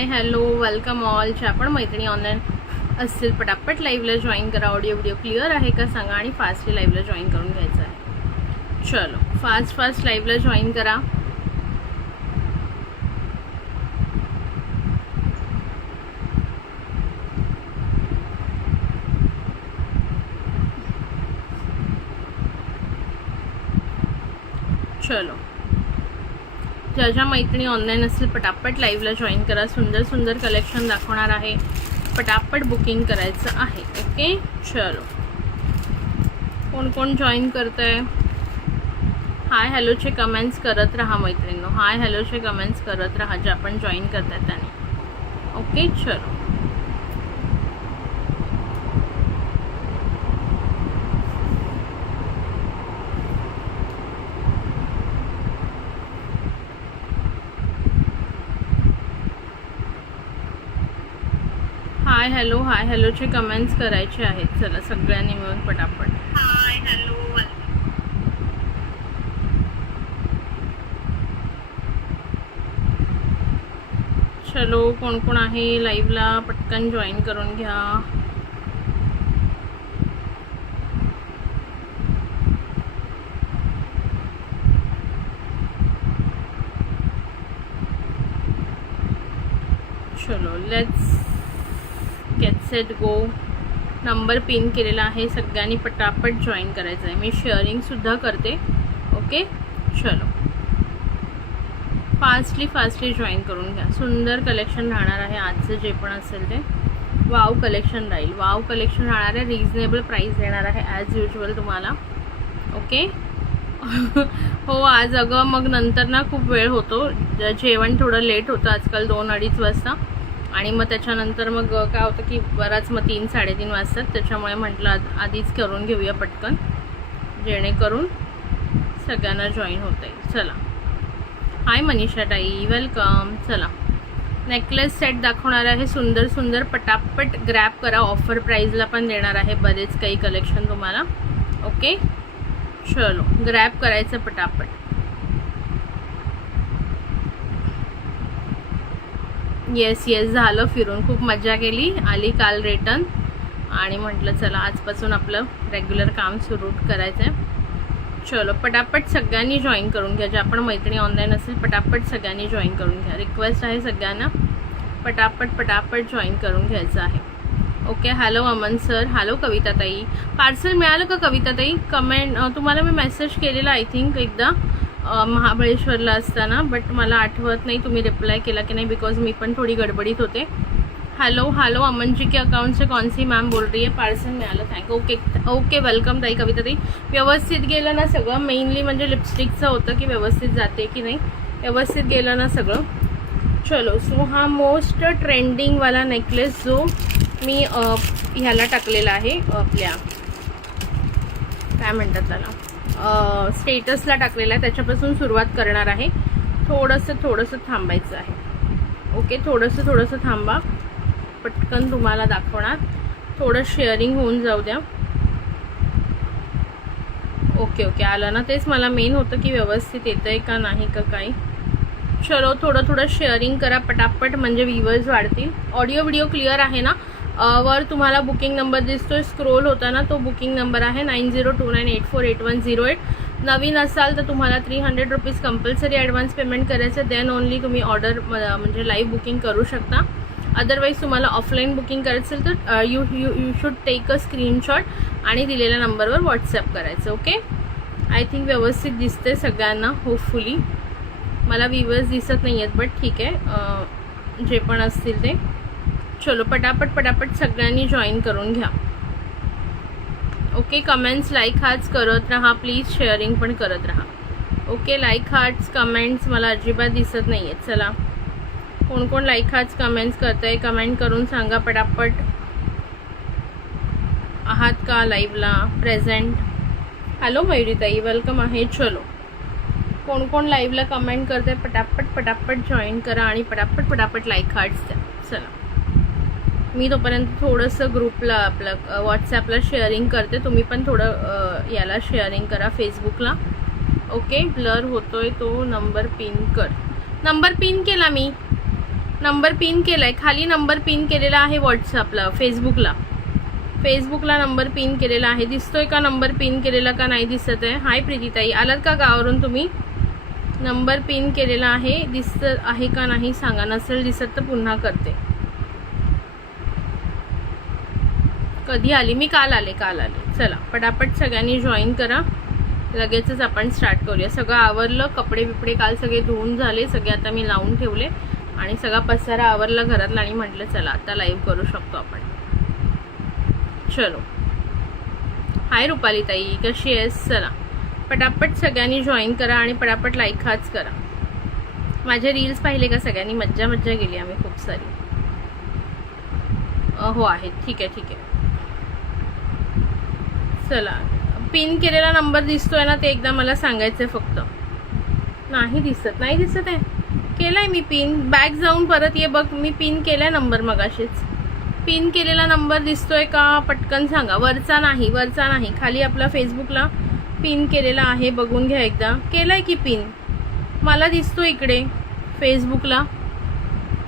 Hi hello welcome all. ज्या पण मैत्रिणी ऑनलाईन असतील पटापट लाईव्हला जॉईन करा. ऑडिओ व्हिडिओ क्लिअर आहे का सांगा आणि फास्टली लाईव्हला जॉईन करून घ्यायचं आहे. चलो फास्ट लाईव्हला जॉईन करा. चलो ज्या मैत्रिणी ऑनलाईन असतील पटापट लाईव्हला जॉईन करा. सुंदर सुंदर कलेक्शन दाखवणार आहे. पटापट बुकिंग करायचं आहे. ओके चलो कोण कोण जॉईन करत आहे. हाय हॅलोचे कमेंट्स करत राहा मैत्रिणींनो. हाय हॅलोचे कमेंट्स करत राहा ज्या पण जॉईन करत आहेत त्यांनी. ओके चलो हाय हॅलोचे कमेंट्स करायचे आहेत. चला सगळ्यांनी मिळून पटापट हाय हॅलो. चलो कोण कोण आहे लाईव्हला पटकन जॉईन करून घ्या. चलो let's get set go. Number pin केलेला आहे. सगळ्यांनी पटापट जॉईन करायचं आहे. मी शेअरिंगसुद्धा करते. ओके चलो फास्टली जॉईन करून घ्या. सुंदर कलेक्शन राहणार आहे आजचं जे पण असेल ते. वाव कलेक्शन राहील. वाव कलेक्शन राहणार आहे. रिजनेबल प्राईस देणार आहे ॲज युजल तुम्हाला. ओके हो आज अगं मग नंतर ना खूप वेळ होतो. जेवण थोडं लेट होतं आजकाल 2-2:30 वाजता. आणि मग त्याच्यानंतर मग काय होतं की बराच मग 3-3:30 वाजतात. त्याच्यामुळे म्हटलं आधीच करून घेऊया पटकन जेणेकरून सगळ्यांना जॉईन होता येईल. चला हाय मनीषा ताई वेलकम. चला नेकलेस सेट दाखवणार आहे. सुंदर सुंदर पटापट ग्रॅब करा. ऑफर प्राईजला पण देणार आहे बरेच काही कलेक्शन तुम्हाला. ओके चलो ग्रॅब करायचं पटापट. येस झालं फिरून. खूप मजा केली. आली काल रिटर्न आणि म्हटलं चला आजपासून आपलं रेग्युलर काम सुरू करायचं आहे. चलो पटापट सगळ्यांनी जॉईन करून घ्या. ज्या पण मैत्रिणी ऑनलाईन असेल पटापट सगळ्यांनी जॉईन करून घ्या. रिक्वेस्ट आहे सगळ्यांना पटापट जॉईन करून घ्यायचं आहे. Okay hello Aman sir. Hello Kavita ताई. पार्सल मिळालं का कविता ताई? कमेंट तुम्हाला मी मेसेज केलेला आय थिंक एकदा महाबळेश्वरला असताना. बट मला आठवत नाही तुम्ही रिप्लाय केला की नाही बिकॉज मी पण थोडी गडबडीत होते. हॅलो अमन जी के अकाउंट से कौन सी मैम बोल रही है? पार्सल मिळालं थँक. ओके वेलकम ताई कविता ताई. व्यवस्थित गेलं ना सगळं? मेनली म्हणजे लिपस्टिकचं होतं की व्यवस्थित जाते की नाही. व्यवस्थित गेलं ना सगळं? चलो सो हा मोस्ट ट्रेंडिंगवाला नेकलेस जो मी ह्याला टाकलेला आहे आपल्या काय म्हणतात त्याला स्टेटसला टाकलेला आहे. त्याच्यापासून सुरुवात करणार आहे. थोडंसं थांबायचं आहे. ओके थोडंसं थांबा. पटकन तुम्हाला दाखवणार. थोडं शेअरिंग होऊन जाऊ द्या. ओके आलं ना. तेच मला मेन होतं की व्यवस्थित येतंय का नाही का काही. चलो थोडं शेअरिंग करा पटापट म्हणजे व्ह्यूअर्स वाढतील. ऑडिओ व्हिडिओ क्लिअर आहे ना? वर तुम्हाला बुकिंग नंबर दिसतोय स्क्रोल होता ना तो बुकिंग नंबर आहे 9029848108. नवीन असाल तर तुम्हाला 300 रुपीज कंपल्सरी ॲडव्हान्स पेमेंट करायचं. देन ओनली तुम्ही ऑर्डर म्हणजे लाईव्ह बुकिंग करू शकता. अदरवाईज तुम्हाला ऑफलाईन बुकिंग करायचं असेल तर you should take a screenshot आणि दिलेल्या नंबरवर व्हॉट्सअप करायचं. ओके आय थिंक व्यवस्थित दिसते सगळ्यांना होपफुली. मला व्ह्यूअर्स दिसत नाही आहेत बट ठीक आहे जे पण असतील ते. चलो पटापट सगळ्यांनी जॉईन करून घ्या. ओके कमेंट्स लाईक हार्ट्स करत राहा प्लीज. शेअरिंग पण करत राहा. ओके लाईक हार्ट्स कमेंट्स मला अजिबात दिसत नाही आहेत. चला कोण लाईक हार्ट्स कमेंट्स करत आहे कमेंट करून सांगा पटापट. आहात का लाईव्हला प्रेझेंट? हॅलो मयुरीताई वेलकम आहे. चलो कोण लाईव्हला कमेंट करते पटापट जॉईन करा आणि पटापट लाईक हार्ट्स द्या. चला मी तोपर्यंत थोडंसं ग्रुपला आपलं व्हॉट्सॲपला शेअरिंग करते. तुम्ही पण थोडं याला शेअरिंग करा फेसबुकला. ओके ब्लर होतोय तो. नंबर पिन कर. नंबर पिन केला मी. नंबर पिन केलाय, खाली नंबर पिन केलेला आहे व्हॉट्सअपला, फेसबुकला नंबर पिन केलेला आहे. दिसतोय का नंबर पिन केलेला का नाही दिसत आहे? हाय प्रीतीताई, आलात का गावावरून तुम्ही? नंबर पिन केलेला आहे, दिसत आहे का नाही सांगा. नसेल दिसत तर पुन्हा करते. कधी आली? मी काल आले. चला पटापट सगळ्यांनी जॉईन करा, लगेचच आपण स्टार्ट करूया. सगळं आवरलं, कपडे बिपडे काल सगळे धुवून झाले, सगळे आता मी लावून ठेवले आणि सगळा पसारा आवरला घरातला आणि म्हटलं चला आता लाईव्ह करू शकतो आपण. चलो. हाय रुपाली ताई, कशी आहेस? चला पटापट सगळ्यांनी जॉईन करा आणि पटापट लाईक हाच करा. माझे रील्स पाहिले का सगळ्यांनी? मज्जा गेली आम्ही खूप सारी. हो आहेत, ठीक आहे. चला, पिन केलेला नंबर दिसतोय ना, ते एकदा मला सांगायचंय फक्त. नाही दिसत आहे. केलाय मी पिन. बॅक जाऊन परत ये बघ, मी पिन केलाय नंबर मगाशीच. पिन केलेला नंबर दिसतोय का? पटकन सांगा. वरचा नाही, खाली आपला फेसबुकला पिन केलेला आहे, बघून घ्या एकदा. केलाय की पिन? मला दिसतोय इकडे फेसबुकला,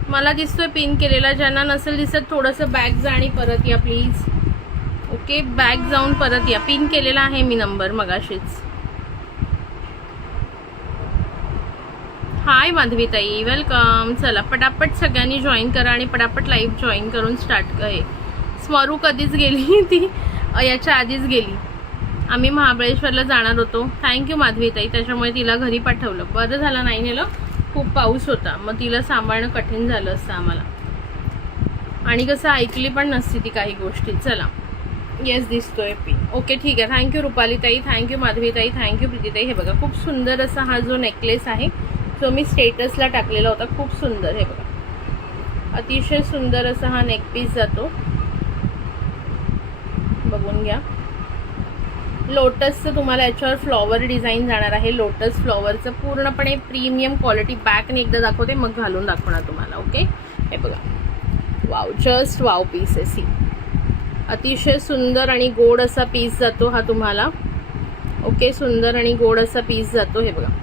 मला दिसतोय पिन केलेला. ज्यांना नसेल दिसत थोडंसं बॅक जा आणि परत या प्लीज. ओके, बॅक जाऊन परत या. पिन केलेला आहे मी नंबर मगाशीच. हाय माधवीताई, वेलकम. चला पटापट सगळ्यांनी जॉईन करा आणि पटापट लाईव्ह जॉईन करून स्टार्ट आहे. स्मरू कधीच गेली, ती याच्या आधीच गेली. आम्ही महाबळेश्वरला जाणार होतो. थँक्यू माधवीताई, त्याच्यामुळे तिला घरी पाठवलं. बरं झालं नाही नेलं, खूप पाऊस होता, मग तिला सांभाळणं कठीण झालं असतं आम्हाला. आणि कसं ऐकली पण नसती ती काही गोष्टी. चला, येस दिसतोय पिन. ओके ठीक आहे. थँक्यू रुपालीताई, थँक्यू माधवीताई, थँक्यू प्रीतीताई. हे बघा खूप सुंदर असा हा जो नेकलेस आहे जो मी स्टेटसला टाकलेला होता, खूप सुंदर. हे बघा अतिशय सुंदर असा हा नेक पीस जातो, बघून घ्या. लोटसचं तुम्हाला याच्यावर फ्लॉवर डिझाईन जाणार आहे. लोटस फ्लॉवरचं पूर्णपणे प्रीमियम क्वालिटी. बॅकने एकदा दाखवते मग घालून दाखवणार तुम्हाला. ओके, हे बघा, वाव, जस्ट वाव पीस आहे. सी, अतिशय सुंदर आणि गोड असा पीस जातो हा तुम्हाला. ओके, सुंदर आणि गोड असा पीस जातो. हे बघा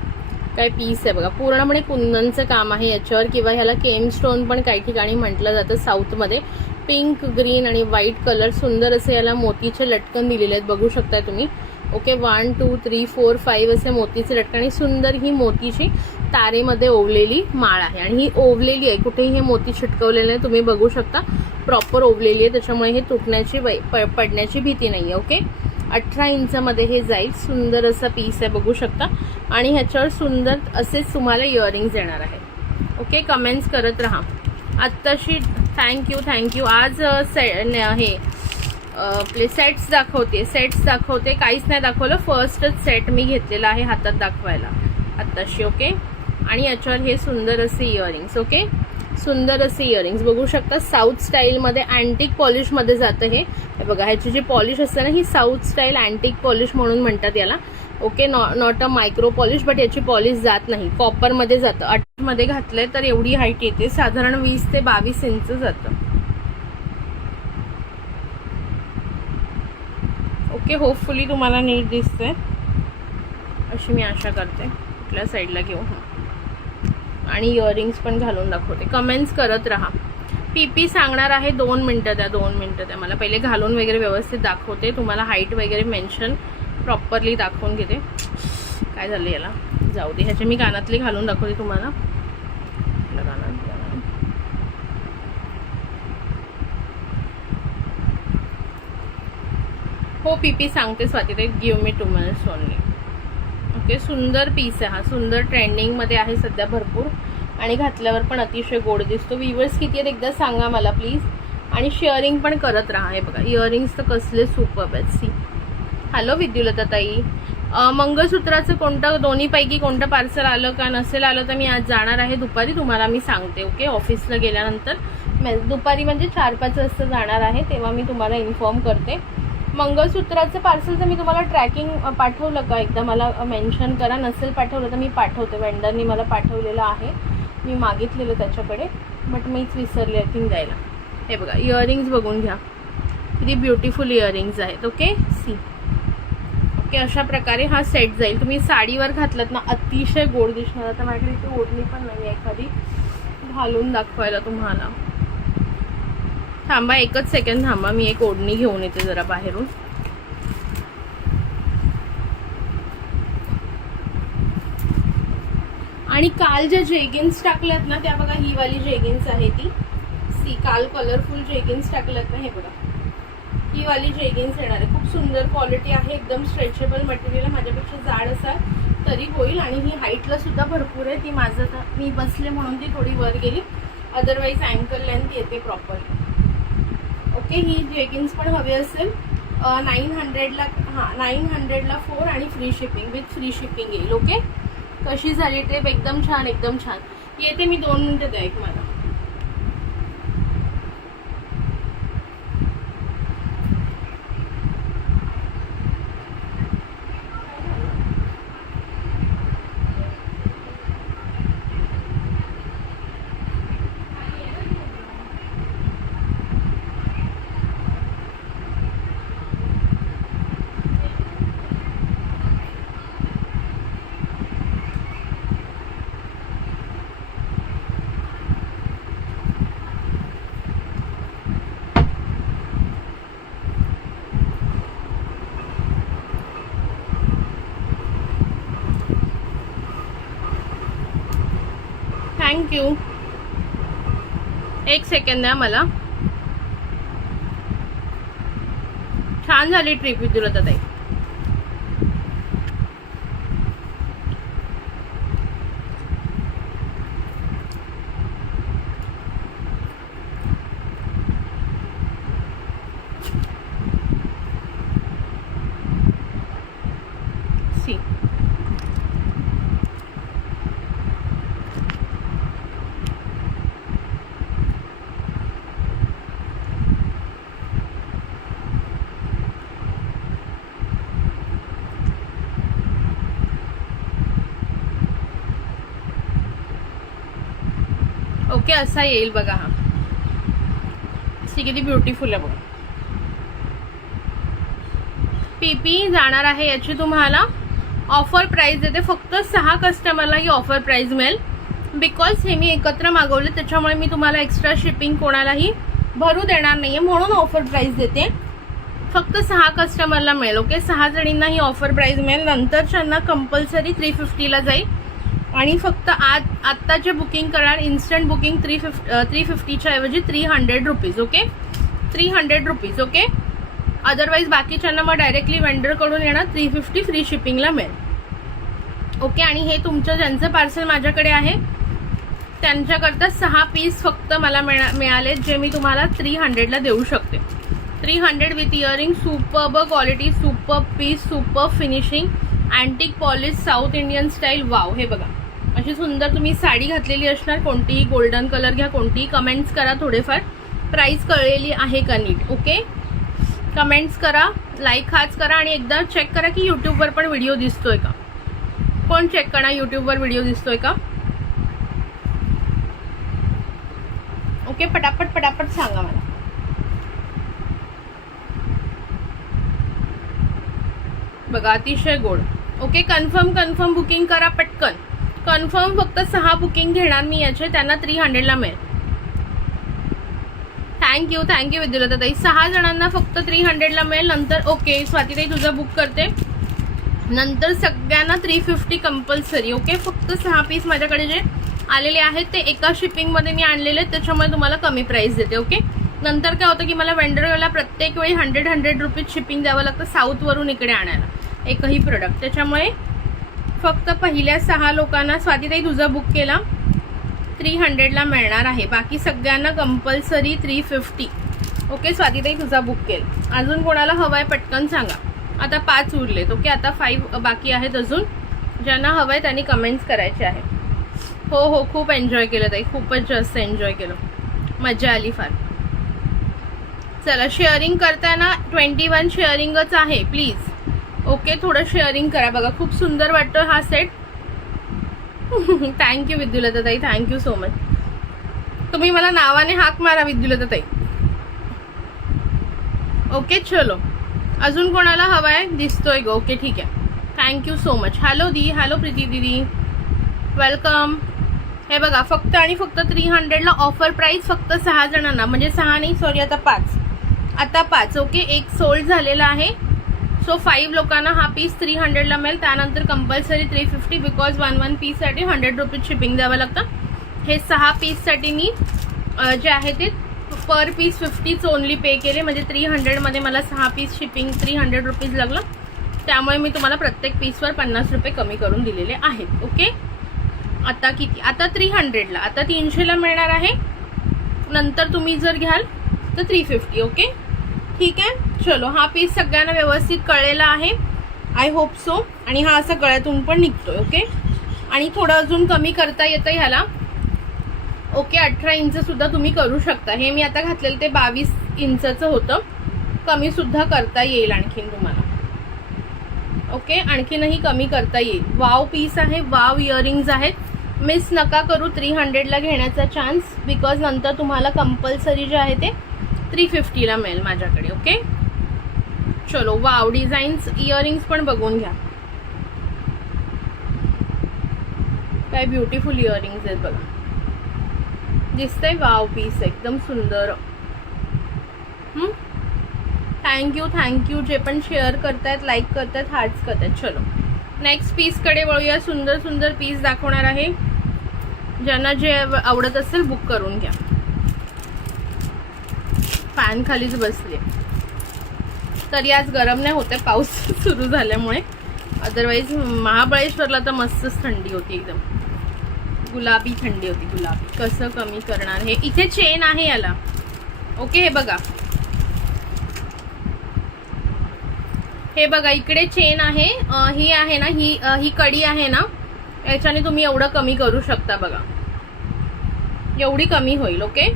काय पीस आहे बघा, पूर्णपणे कुंदनचं काम आहे याच्यावर, किंवा ह्याला केम स्टोन पण काही ठिकाणी म्हटलं जातं साऊथमध्ये. पिंक, ग्रीन आणि व्हाईट कलर, सुंदर असे याला मोतीचे लटकन दिलेले आहेत, बघू शकता तुम्ही. ओके, 1 2 3 4 5 असे मोतीचे लटकन आणि सुंदर ही मोतीची तारेमध्ये ओवलेली माळ आहे. आणि ही ओवलेली आहे, कुठेही हे मोती चिटकवलेले नाही, तुम्ही बघू शकता. प्रॉपर ओवलेली आहे, त्याच्यामुळे हे तुटण्याची पडण्याची भीती नाही आहे. ओके, 18 इंचामध्ये हे जाईल. सुंदर असा पीस आहे, बघू शकता. आणि ह्याच्यावर सुंदर असेच तुम्हाला इयरिंग्स येणार आहे. ओके, कमेंट्स करत राहा. आत्ताशी थँक्यू. आज हे आपले सेट्स दाखवते. काहीच नाही दाखवलं, फर्स्टच सेट मी घेतलेला आहे हातात दाखवायला आत्ताशी. ओके, आणि याच्यावर हे सुंदर असे इयरिंग्स. ओके, सुंदर असे इयरिंग्स बघू शकता. साऊथ स्टाईलमध्ये अँटिक पॉलिशमध्ये जातं हे. बघा ह्याची जी पॉलिश असते ना, ही साऊथ स्टाईल अँटिक पॉलिश म्हणून म्हणतात याला. Okay, not a micro polish, but याची पॉलिश जात नाही, कॉपरमध्ये जातं. 8 मध्ये घातलंय तर एवढी हाईट येते, साधारण 20 ते 22 इंच जातं. ओके, होपफुली तुम्हाला नीट दिसतंय अशी मी आशा करते. कुठल्या साईडला घेऊ? आणि इयरिंग्स पण घालून दाखवते. कमेंट्स करत राहा. पीपी सांगणार आहे, 2 मिनटं द्या. मला पहिले घालून वगैरे व्यवस्थित दाखवते तुम्हाला. हाईट वगैरे मेन्शन प्रॉपरली दाखवून घेते. काय झालं याला, जाऊ दे. ह्याचे मी कानातले घालून दाखवते तुम्हाला. हो पीपी सांगते Swati, give me 2 minutes only. Okay, सुंदर पीस आहे हा, सुंदर ट्रेंडिंगमध्ये आहे सध्या भरपूर, आणि घातल्यावर पण अतिशय गोड दिसतो. व्ह्यूअर्स किती आहेत एकदा सांगा मला प्लीज, आणि शेअरिंग पण करत राहा. हे बघा इयरिंग्स तर कसले सुपर्ब आहेत. सी, हॅलो विद्युलता ताई. मंगळसूत्राचं कोणतं, दोन्हीपैकी कोणतं पार्सल आलं का नसेल आलं तर मी आज जाणार आहे दुपारी, तुम्हाला मी सांगते. ओके, ऑफिसला गेल्यानंतर दुपारी म्हणजे 4-5 वाजता जाणार आहे, तेव्हा मी तुम्हाला इन्फॉर्म करते. मंगळसूत्राचं पार्सलचं मी तुम्हाला ट्रॅकिंग पाठवलं का एकदा मला मेन्शन करा. नसेल पाठवलं तर मी पाठवते, वेंडरनी मला पाठवलेलं आहे, मी मागितलेलं त्याच्याकडे, बट मीच विसरले आय थिंक द्यायला. हे बघा इयरिंग्स बघून घ्या, किती ब्युटिफुल इयरिंग्स आहेत. Okay, see. ओके, अशा प्रकारे हा सेट जाईल. तुम्ही साडीवर घातलात ना, अतिशय गोड दिसणार. आता माझ्याकडे इथे ओढणी पण नाही आहे एखादी, घालून दाखवायला तुम्हाला. थांबा एकच सेकंड थांबा, मी एक ओढणी घेऊन येते जरा बाहेरून. आणि काल ज्या जेगिन्स टाकल्यात ना त्या बघा, ही वाली जेगिन्स आहे ती. सी काल कलरफुल जेगिन्स टाकल्यात ना, हे बघा ही वाली जेगिन्स येणार आहे. खूप सुंदर क्वालिटी आहे, एकदम स्ट्रेचेबल मटेरियल आहे. माझ्यापेक्षा जाड असाल तरी होईल. आणि ही हाईटला सुद्धा भरपूर आहे. ती माझं मी बसले म्हणून ती थोडी वर गेली, अदरवाईज अँकल लेंथ येते प्रॉपर. ओके, ही जेगिन्स पण हवी असेल 900ला. हां 900ला 4 आणि free shipping, with free shipping येईल. ओके, कशी झाली ट्रिप? एकदम छान, एकदम छान. येते मी 2 मिनिटं द्या एक मला. थँक्यू. एक सेकंड द्या मला. छान झाली ट्रिप विद्युलता ताई. सी ओके, असा येईल बघा. हा किती ब्युटिफुल आहे बघा. पीपी जाणार आहे याची तुम्हाला ऑफर प्राइस देते. फक्त 6 कस्टमरला ही ऑफर प्राइस मिळेल. बिकॉज हे मी एकत्र मागवले, त्याच्यामुळे मी तुम्हाला एक्स्ट्रा शिपिंग कोणालाही भरू देणार नाहीये, म्हणून ऑफर प्राइस देते. फक्त 6 कस्टमरला मिळेल. ओके, 6 जणींना ही ऑफर प्राइस मिळेल. नंतरच्यांना कंपल्सरी 350ला जाईल. आणि फक्त आत्ता जे बुकिंग कराल इन्स्टंट बुकिंग 350च्या ऐवजी 300 rupees. Okay, 300 rupees. Okay, otherwise बाकीच्यांना मग डायरेक्टली वेंडरकडून येणार 350 फ्री शिपिंगला मिळेल. ओके, आणि हे तुमचं ज्यांचं पार्सल माझ्याकडे आहे त्यांच्याकरता 6 पीस फक्त मला मिळाले, जे मी तुम्हाला 300ला देऊ शकते. 300 with earring. Superb quality, superb piece, superb finishing, antique polish, south Indian style. Wow, हे बघा अशी सुंदर तुम्ही साडी घातलेली असणार. कोणतीही गोल्डन कलर घ्या, कोणतीही. कमेंट्स करा थोडेफार, प्राइस कळलेली आहे का नीट. ओके, कमेंट्स करा, लाईक हाच करा. आणि एकदा चेक करा की यूट्यूबवर पण व्हिडिओ दिसतोय का. कोण चेक करा यूट्यूबवर व्हिडिओ दिसतोय का. ओके, पटापट पटापट सांगा मला. बघा अतिशय गोड. ओके, कन्फर्म बुकिंग करा पटकन. कन्फर्म फक्त 6 बुकिंग घेणार मी याचे, त्यांना 300ला मिळेल. थँक्यू विद्युलता ताई. 6 जणांना फक्त 300ला मिळेल. नंतर ओके स्वाती ताई तुझं बुक करते. नंतर सगळ्यांना 350 कंपल्सरी. ओके, फक्त 6 पीस माझ्याकडे जे आलेले आहेत ते एका शिपिंगमध्ये मी आणलेले, त्याच्यामुळे तुम्हाला कमी प्राइस देते. ओके, नंतर काय होतं की मला वेंडरला प्रत्येक वेळी 100 रुपीज शिपिंग द्यावं लागतं साऊथवरून इकडे आणायला एकही प्रोडक्ट. त्याच्यामुळे फक्त पहिल्या 6 लोकांना स्वातीताई तुझा बुक केला 300ला मिळणार आहे. बाकी सगळ्यांना कंपल्सरी 350. ओके, स्वातीताई तुझा बुक केला. अजून कोणाला हवाय पटकन सांगा. आता 5 उरलेत. ओके, आता 5 बाकी आहेत अजून. ज्यांना हवंय त्यांनी कमेंट्स करायचे आहे. हो, खूप एन्जॉय केलं ताई, खूपच जास्त एन्जॉय केलं, मजा आली फार. चला, शेअरिंग करताना 21 शेअरिंगच आहे प्लीज. ओके, थोडं शेअरिंग करा. बघा खूप सुंदर वाटतो हा सेट. थँक्यू विद्युलता ताई, थँक्यू सो मच. तुम्ही मला नावाने हाक मारा विद्युलता ताई. ओके, चलो अजून कोणाला हवाय दिसतोय ग. ओके, ठीक आहे, थँक्यू सो मच. हॅलो दी, हॅलो प्रीती दीदी, वेलकम. हे बघा फक्त आणि फक्त 300ला ऑफर प्राइस, फक्त 6 जणांना, म्हणजे 6 नाही सॉरी आता 5 ओके. एक सोल्ड झालेला आहे. सो 5 लोकांना हा पीस 300ला मिळेल. त्यानंतर कंपल्सरी 350 बिकॉज 1 पीससाठी 100 रुपीज शिपिंग द्यावं लागतं. हे 6 पीससाठी मी जे आहे ते पर पीस 50 ओनली पे केले, म्हणजे 300मध्ये मला 6 पीस शिपिंग 300 रुपीज लागलं. त्यामुळे मी तुम्हाला प्रत्येक पीसवर 50 रुपये कमी करून दिलेले आहेत. ओके. आता किती, आता 300ला, आता 300ला मिळणार आहे. नंतर तुम्ही जर घ्याल तर 350. ओके ठीक आहे. चलो, हा पीस सगळ्यांना व्यवस्थित कळलेला आहे आय होप सो. आणि हा असा गळ्यातून पण निघतोय. ओके. आणि थोडं अजून कमी करता येतं ह्याला. ओके. 18 इंच सुद्धा तुम्ही करू शकता. हे मी आता घातलेलं ते 22 इंचचं होतं. कमी सुद्धा करता येईल आणखीन तुम्हाला. ओके. आणखीनही कमी करता येईल. वाव पीस आहे, वाव इयरिंग्ज आहेत. मिस नका करू 300ला घेण्याचा चान्स, बिकॉज नंतर तुम्हाला कंपल्सरी जे आहे ते 350ला मिळेल माझ्याकडे. ओके. चलो, वाव डिझाईन्स इयरिंग्स पण बघून घ्या. काय ब्युटिफुल इयरिंग्स आहेत बघा. दिसतंय वाव पीस एकदम सुंदर. थँक्यू जे पण शेअर करतायत, लाईक करतायत, हार्ट्स करतायत. चलो, नेक्स्ट पीसकडे वळूया. सुंदर सुंदर पीस दाखवणार आहे. ज्यांना जे आवडत असेल बुक करून घ्या. फॅन खालीच बसले तरी आज गरम नाही होते पाऊस सुरू झाल्यामुळे. अदरवाईज महाबळेश्वरला तर मस्तच थंडी होती, एकदम गुलाबी थंडी होती. गुलाबी कसं कमी करणार हे. इथे चेन आहे याला. ओके. हे बघा, हे बघा इकडे चेन आहे. ही आहे ना, ही कडी आहे ना, याच्याने तुम्ही एवढं कमी करू शकता बघा. एवढी कमी होईल. ओके.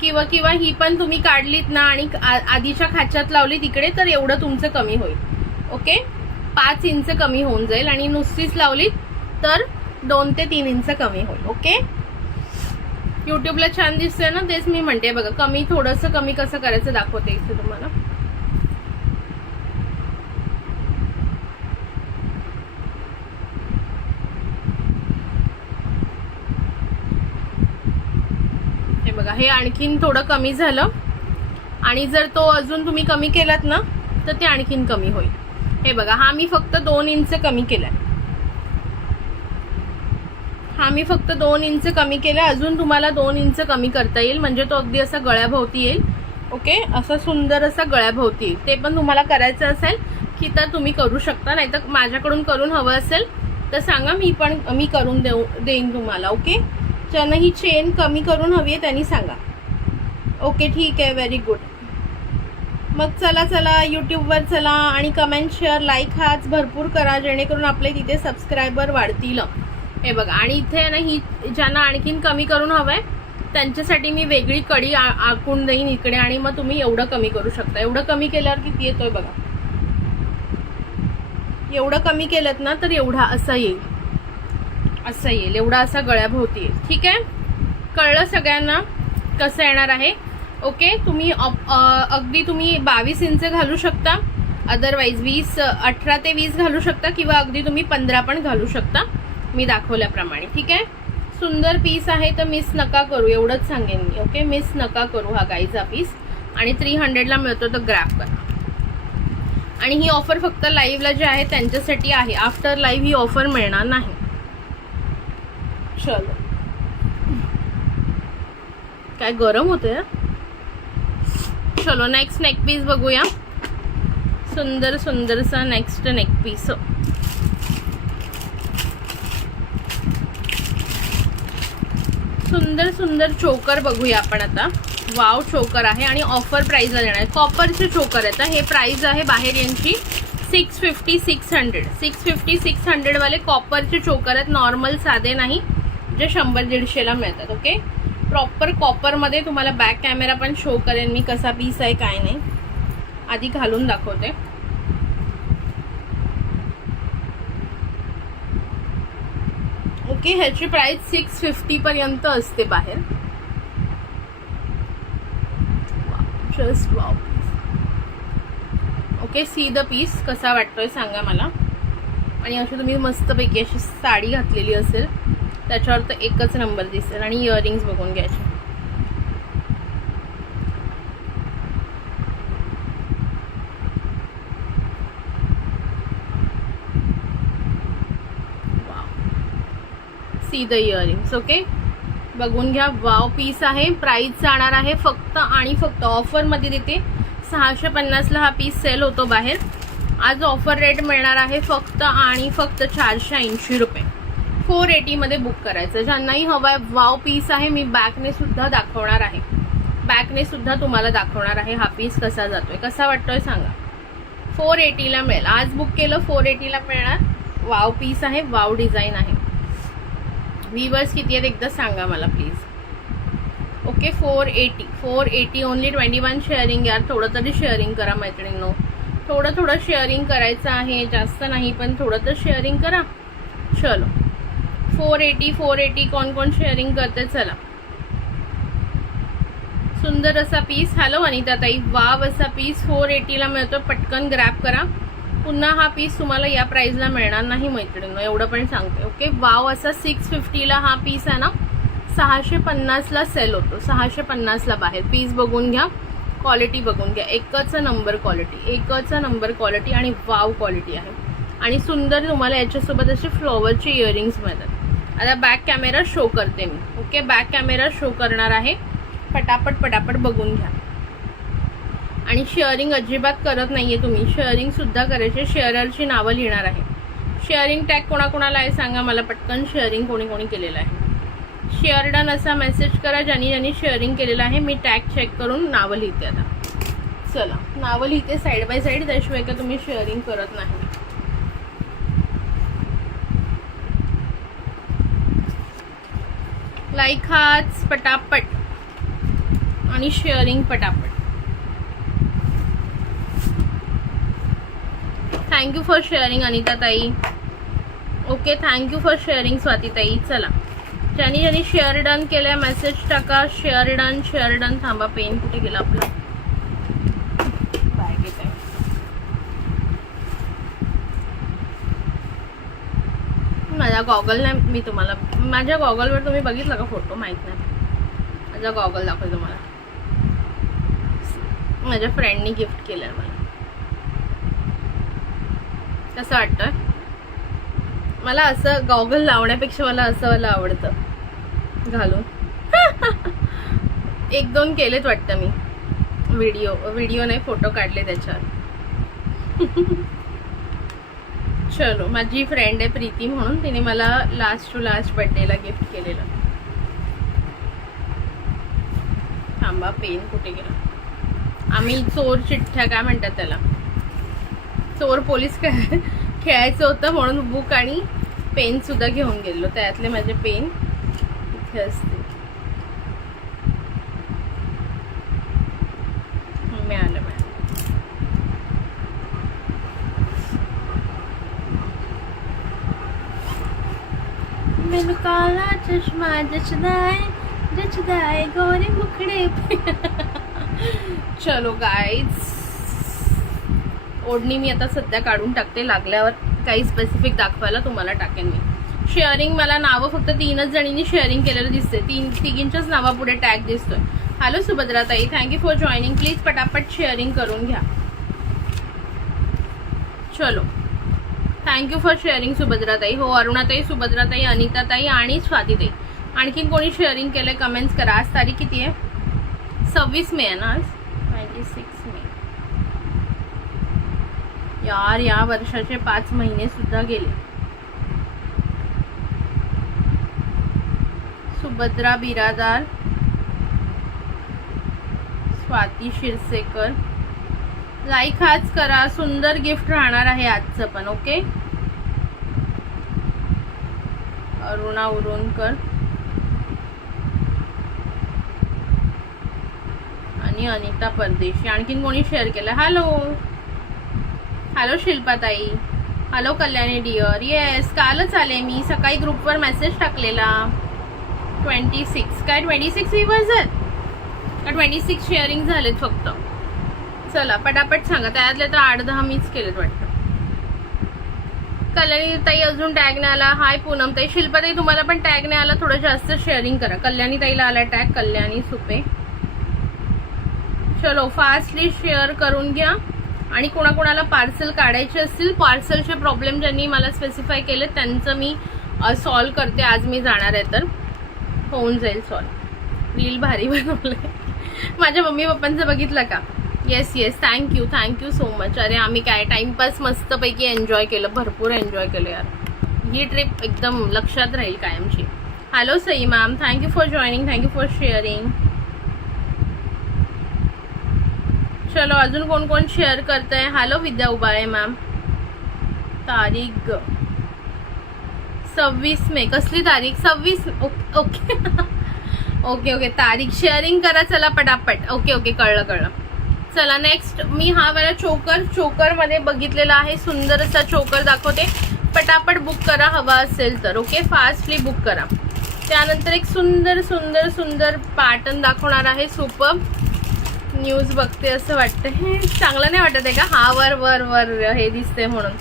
किंवा ही पण तुम्ही काढलीत ना आणि आधीच्या खाच्यात लावली तिकडे, तर एवढं तुमचं कमी होईल. ओके. 5 इंच कमी होऊन जाईल. आणि नुसतीच लावलीत तर 2 ते 3 इंच कमी होईल. ओके. युट्यूबला छान दिसतंय ना, तेच मी म्हणते बघा. कमी थोडंसं कमी कसं करायचं दाखवते इथे तुम्हाला. बघा, हे आणखीन थोडं कमी झालं. आणि जर तो अजून तुम्ही कमी केलात ना तर ते आणखीन कमी होईल. हे बघा, हा मी फक्त 2 इंच कमी केलाय. फक्त 2 इंच कमी केलाय. अजून तुम्हाला 2 इंच कमी करता येईल, म्हणजे तो अगदी असा गळ्याभोवती येईल. ओके. असा सुंदर असा गळ्याभोवती येईल. ते पण तुम्हाला करायचं असेल की तर तुम्ही करू शकता, नाही तर माझ्याकडून करून हवं असेल तर सांगा, मी करून देईन तुम्हाला. ओके. ज्यांना ही चेन कमी करून हवी आहे त्यांनी सांगा. ओके ठीक आहे. Very good. मग चला यूट्यूबवर चला आणि कमेंट शेअर लाईक हाच भरपूर करा, जेणेकरून आपले तिथे सबस्क्रायबर वाढतील. हे बघा. आणि इथे ना, ही ज्यांना आणखीन कमी करून हवं आहे त्यांच्यासाठी मी वेगळी कडी आखून देईन इकडे, आणि मग तुम्ही एवढं कमी करू शकता. एवढं कमी केल्यावर किती येतोय बघा. एवढं कमी केलं ना तर एवढा असा येईल, एवढा असा गळ्याभोवती येईल. ठीक आहे. कळलं सगळ्यांना कसं येणार आहे. ओके. तुम्ही अगदी तुम्ही 22 इंच घालू शकता, अदरवाईज 18 ते 20 घालू शकता, किंवा अगदी तुम्ही 15 पण घालू शकता मी दाखवल्याप्रमाणे. ठीक आहे. सुंदर पीस आहे तर मिस नका करू, एवढंच सांगेन मी. ओके. मिस नका करू हा गाईचा पीस. आणि 300ला मिळतो तर ग्रॅब करा. आणि ही ऑफर फक्त लाईव्हला जे आहे त्यांच्यासाठी आहे. आफ्टर लाईव्ह ही ऑफर मिळणार नाही. चलो, काय गरम होते. चलो, नेक्स्ट नेक पीस बघूया. सुंदर सुंदरसा नेक्स्ट नेक पीस. सुंदर सुंदर चोकर बघूया आपण आता. वाव चोकर आहे आणि ऑफर प्राइसला देणार आहे. कॉपरचे चोकर आहेत. हे प्राइस आहे बाहेर यांची 650-600 वाले कॉपरचे चोकर आहेत. नॉर्मल साधे नाही जे 100-150ला मिळतात. ओके. प्रॉपर कॉपरमध्ये तुम्हाला बॅक कॅमेरा पण शो करेन मी कसा पीस आहे काय नाही. आधी घालून दाखवते. ओके. ह्याची प्राइस 650 पर्यंत असते बाहेर. Just wow. Okay. See the piece कसा वाटतोय सांगा मला. आणि अशी तुम्ही मस्तपैकी अशी साडी घातलेली असेल त्याच्यावर तर एकच नंबर दिसेल. आणि इयरिंग्स बघून घ्यायचे. See the earrings. ओके, बघून घ्या. वाव पीस आहे. प्राइस जाणार आहे फक्त आणि फक्त ऑफरमध्ये देते 650ला हा पीस सेल होतो बाहेर. आज ऑफर रेट मिळणार आहे फक्त आणि फक्त 480 रुपये. 480 मध्ये बुक करायचं. ज्यांनाही हवाय. वाव पीस आहे. मी बॅकने सुद्धा दाखवणार आहे. बॅकने सुद्धा तुम्हाला दाखवणार आहे हा पीस कसा जातोय, कसा वाटतोय सांगा. 480ला मिळेल. आज बुक केलं 480ला मिळणार. वाव पीस आहे. वाव डिझाईन आहे. व्हीवर्स किती आहेत एकदा सांगा मला प्लीज. Okay, 480 only 21 sharing. यार थोडं तरी शेअरिंग करा मैत्रिणींनो. थोडं शेअरिंग करायचं आहे. जास्त नाही पण थोडं तर शेअरिंग करा. चलो 480 कोण शेअरिंग करते चला. सुंदर असा पीस. हॅलो अनिता ताई. वाव असा पीस 480ला मिळतो. पटकन ग्रॅब करा. पुन्हा हा पीस तुम्हाला या प्राइसला मिळणार नाही मैत्रिणींनो, एवढं पण सांगते. ओके, वाव असा 650ला हा पीस आहे ना. 650ला सेल होतो. 650ला बाहेर. पीस बघून घ्या. क्वालिटी बघून घ्या. एकच नंबर क्वालिटी आणि वाव क्वालिटी आहे. आणि सुंदर तुम्हाला याच्यासोबत असे फ्लॉवरचे इयरिंग्स मिळतात. आता बॅक कॅमेरा शो करते मी. ओके, बॅक कॅमेरा शो करणार आहे. पटापट बघून घ्या. आणि शेअरिंग अजिबात करत नाहीये तुम्ही. शेअरिंग सुद्धा करायचे. शेअररची नावं लिहिणार आहे. शेअरिंग टॅग कोणाकोणाला आहे सांगा मला पटकन. शेअरिंग कोणी केलेलं आहे. शेअर डन असा मेसेज करा ज्यांनी शेअरिंग केलेलं आहे. मी टॅग चेक करून नावं लिहिते. आता चला नावं लिहिते साईड बाय साईड, त्याशिवाय का तुम्ही शेअरिंग करत नाही. लाईक हाच पटापट आणि शेअरिंग पटापट. थँक्यू फॉर शेअरिंग अनिता ताई. Okay, thank you for sharing Swati ताई. चला ज्यांनी शेअर डन केलंय मेसेज टाका. Share done. थांबा, पेन कुठे गेला आपला. बॅगेत आहे. माझ्या गॉगल नाही. मी तुम्हाला माझ्या गॉगलवर तुम्ही बघितलं का फोटो माहित नाही. माझा गॉगल दाखवतो तुम्हाला. माझ्या फ्रेंडनी गिफ्ट केलंय मला. कसं वाटतं. मला असं गॉगल लावण्यापेक्षा मला असं वाला आवडतं घालून. 1-2 केलेत वाटतं मी. व्हिडिओ नाही, फोटो काढले त्याच्यावर. चलो, माझी फ्रेंड आहे प्रीती म्हणून. तिने मला लास्ट टू लास्ट बर्थडेला गिफ्ट केलेलं. थांबा, पेन कुठे गेला. आम्ही चोर चिठ्ठ्या काय म्हणतात त्याला, चोर पोलीस खेळायचं होतं म्हणून बुक आणि पेन सुद्धा घेऊन गेलो. त्यातले माझे पेन इथे असते. मिळालं. मेनू काला चष्मा जचदाय गोरे मुखडे. चलो गाईज, ओढणी मी आता सध्या काढून टाकते. लागल्यावर काही स्पेसिफिक दाखवायला तुम्हाला टाकेन मी. शेअरिंग मला नावं फक्त 3च जणींनी शेअरिंग केलेलं दिसते. तिघींच्याच नावापुढे टॅग दिसतोय. हॅलो सुभद्रा ताई, थँक्यू फॉर जॉईनिंग. प्लीज पटापट शेअरिंग करून घ्या. चलो, थँक्यू फॉर शेअरिंग सुभद्रा ताई. हो, अरुणाताई, सुभद्रा ताई, अनिता ताई आणि स्वाती ताई. आणखीन कोणी शेअरिंग केलंय कमेंट्स करा. आज तारीख किती आहे? 26 मे आहे ना आज. 26 मे. यार, या वर्षाचे 5 महिने सुद्धा गेले. सुभद्रा बिरादार, स्वाती शिरसेकर, लाईक हाच करा. सुंदर गिफ्ट राहणार आहे आजचं पण. ओके, अरुणा उरुणकर आणि अनिता परदेशी. आणखीन कोणी शेअर केलं? हॅलो शिल्पाताई. Hello Kalyani dear. येस, कालच आले मी. सकाळी ग्रुपवर मेसेज टाकलेला. 26 काय 26 व्ह्यूअर्स आहेत का? 26 शेअरिंग झालेत फक्त. चला पटापट सांगा. त्यातले तर 8-10 मीच केलेत वाटतं. कल्याणी ताई अजून टॅग नाही आला. हाय पूनम ताई. शिल्पा ताई तुम्हाला पण टॅग नाही आला, थोडं जास्त शेअरिंग करा. कल्याणी ताईला आला टॅग, कल्याणी सुपे. चलो फास्टली शेअर करून घ्या. आणि कोणाकोणाला पार्सल काढायचे असतील, पार्सलचे प्रॉब्लेम ज्यांनी मला स्पेसिफाय केले त्यांचं मी सॉल्व करते. आज मी जाणार आहे तर होऊन जाईल सॉल्व. रील भारी बनवलंय. माझ्या मम्मी पप्पांचं बघितलं का? Yes yes, thank you so much. अरे आम्ही काय टाइमपास मस्तपैकी एन्जॉय केलं, भरपूर एन्जॉय केलं यार. ही ट्रिप एकदम लक्षात राहील कायमची. Hello Sai ma'am, thank you for joining, thank you for sharing. चलो अजून कोण कोण शेअर करतंय? Hello Vidya Ubale ma'am. तारीख 26 मे. कसली तारीख? 26. ओके ओके तारीख शेअरिंग करा चला पटापट. ओके कळलं. चला नेक्स्ट मी हा वाला चोकर मध्ये बघितलेला आहे. सुंदर असा चोकर दाखवते. पटापट बुक करा हवा असेल तर. ओके फास्टली बुक करा. त्यानंतर एक सुंदर पॅटर्न दाखवणार आहे. सुपर न्यूज बघते असं वाटतं. हे चांगलं नाही वाटत आहे का? हा वर हे दिसते म्हणून.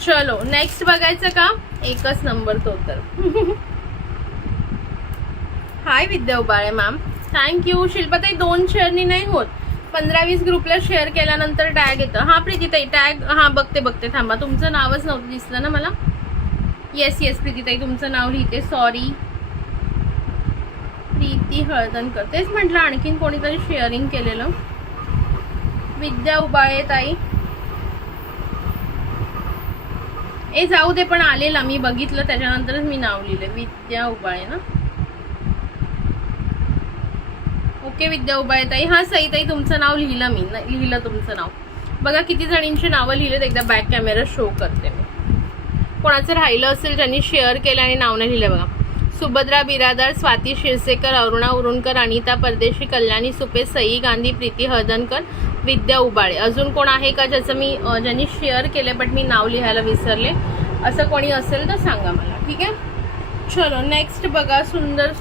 चलो नेक्स्ट बघायचं का? एकच नंबर तो तर. हाय विद्या उबाळे मॅम, थँक्यू. शिल्पाताई 2 शेअरनी नाही होत, 15-20 ग्रुपला शेअर केल्यानंतर टॅग येतं. हा प्रीतीताई टॅग, हा बघते थांबा. तुमचं नावच नव्हतं दिसलं ना मला. येस प्रीतीताई तुमचं नाव लिहिते. सॉरी प्रीती हळदणकर. तेच म्हटलं आणखीन कोणीतरी शेअरिंग केलेलं. विद्या उबाळे ताई. ए जाऊ दे, पण आलेला मी बघितलं त्याच्यानंतरच मी नाव लिहिलं. विद्या उबाळे ना. ओके विद्या उबाळे ताई. हा सई ताई तुमचं नाव लिहिलं मी, लिहिलं तुमचं नाव. बघा किती जणींची नावं लिहिलेत. एकदा बॅक कॅमेरा शो करते मी. कोणाचं राहिलं असेल ज्यांनी शेअर केलं आणि नाव नाही लिहिलं बघा. सुभद्रा बिरादार, स्वाती क्षीरसेकर, अरुणा उरुणकर, अनिता परदेशी, कल्याणी सुपे, सई गांधी, प्रीती हळदणकर, विद्या उबाळे. अजून कोण आहे का ज्यांनी शेअर केले बट मी नाव लिहायला विसरले? असं कोणी असेल तर सांगा मला. ठीक आहे. चलो नेक्स्ट बघा. सुंदर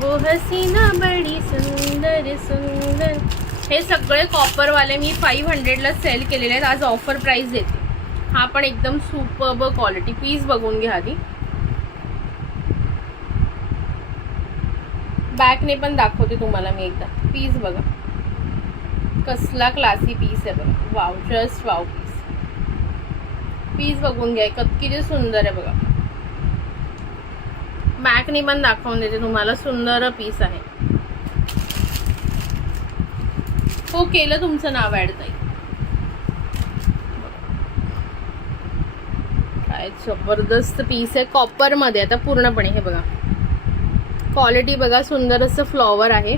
वो हसीना बडी सुंदर. हे सगळे कॉपरवाले मी 500ला सेल केलेले आहेत. आज ऑफर प्राइस देते. हा पण एकदम सुपर्ब क्वालिटी. पीस बघून घ्या आधी. बॅकने पण दाखवते तुम्हाला मी एकदा. पीस बघा कसला क्लासी पीस आहे बघा. Wow, just wow. पीस बघून घ्या किती सुंदर आहे बघा. बॅकने पण दाखवून देते तुम्हाला. सुंदर पीस आहे. हो केलं तुमचं नाव ऍड ताई. काय जबरदस्त पीस आहे कॉपर मध्ये. आता पूर्णपणे हे बघा क्वालिटी बघा. सुंदर असं फ्लॉवर आहे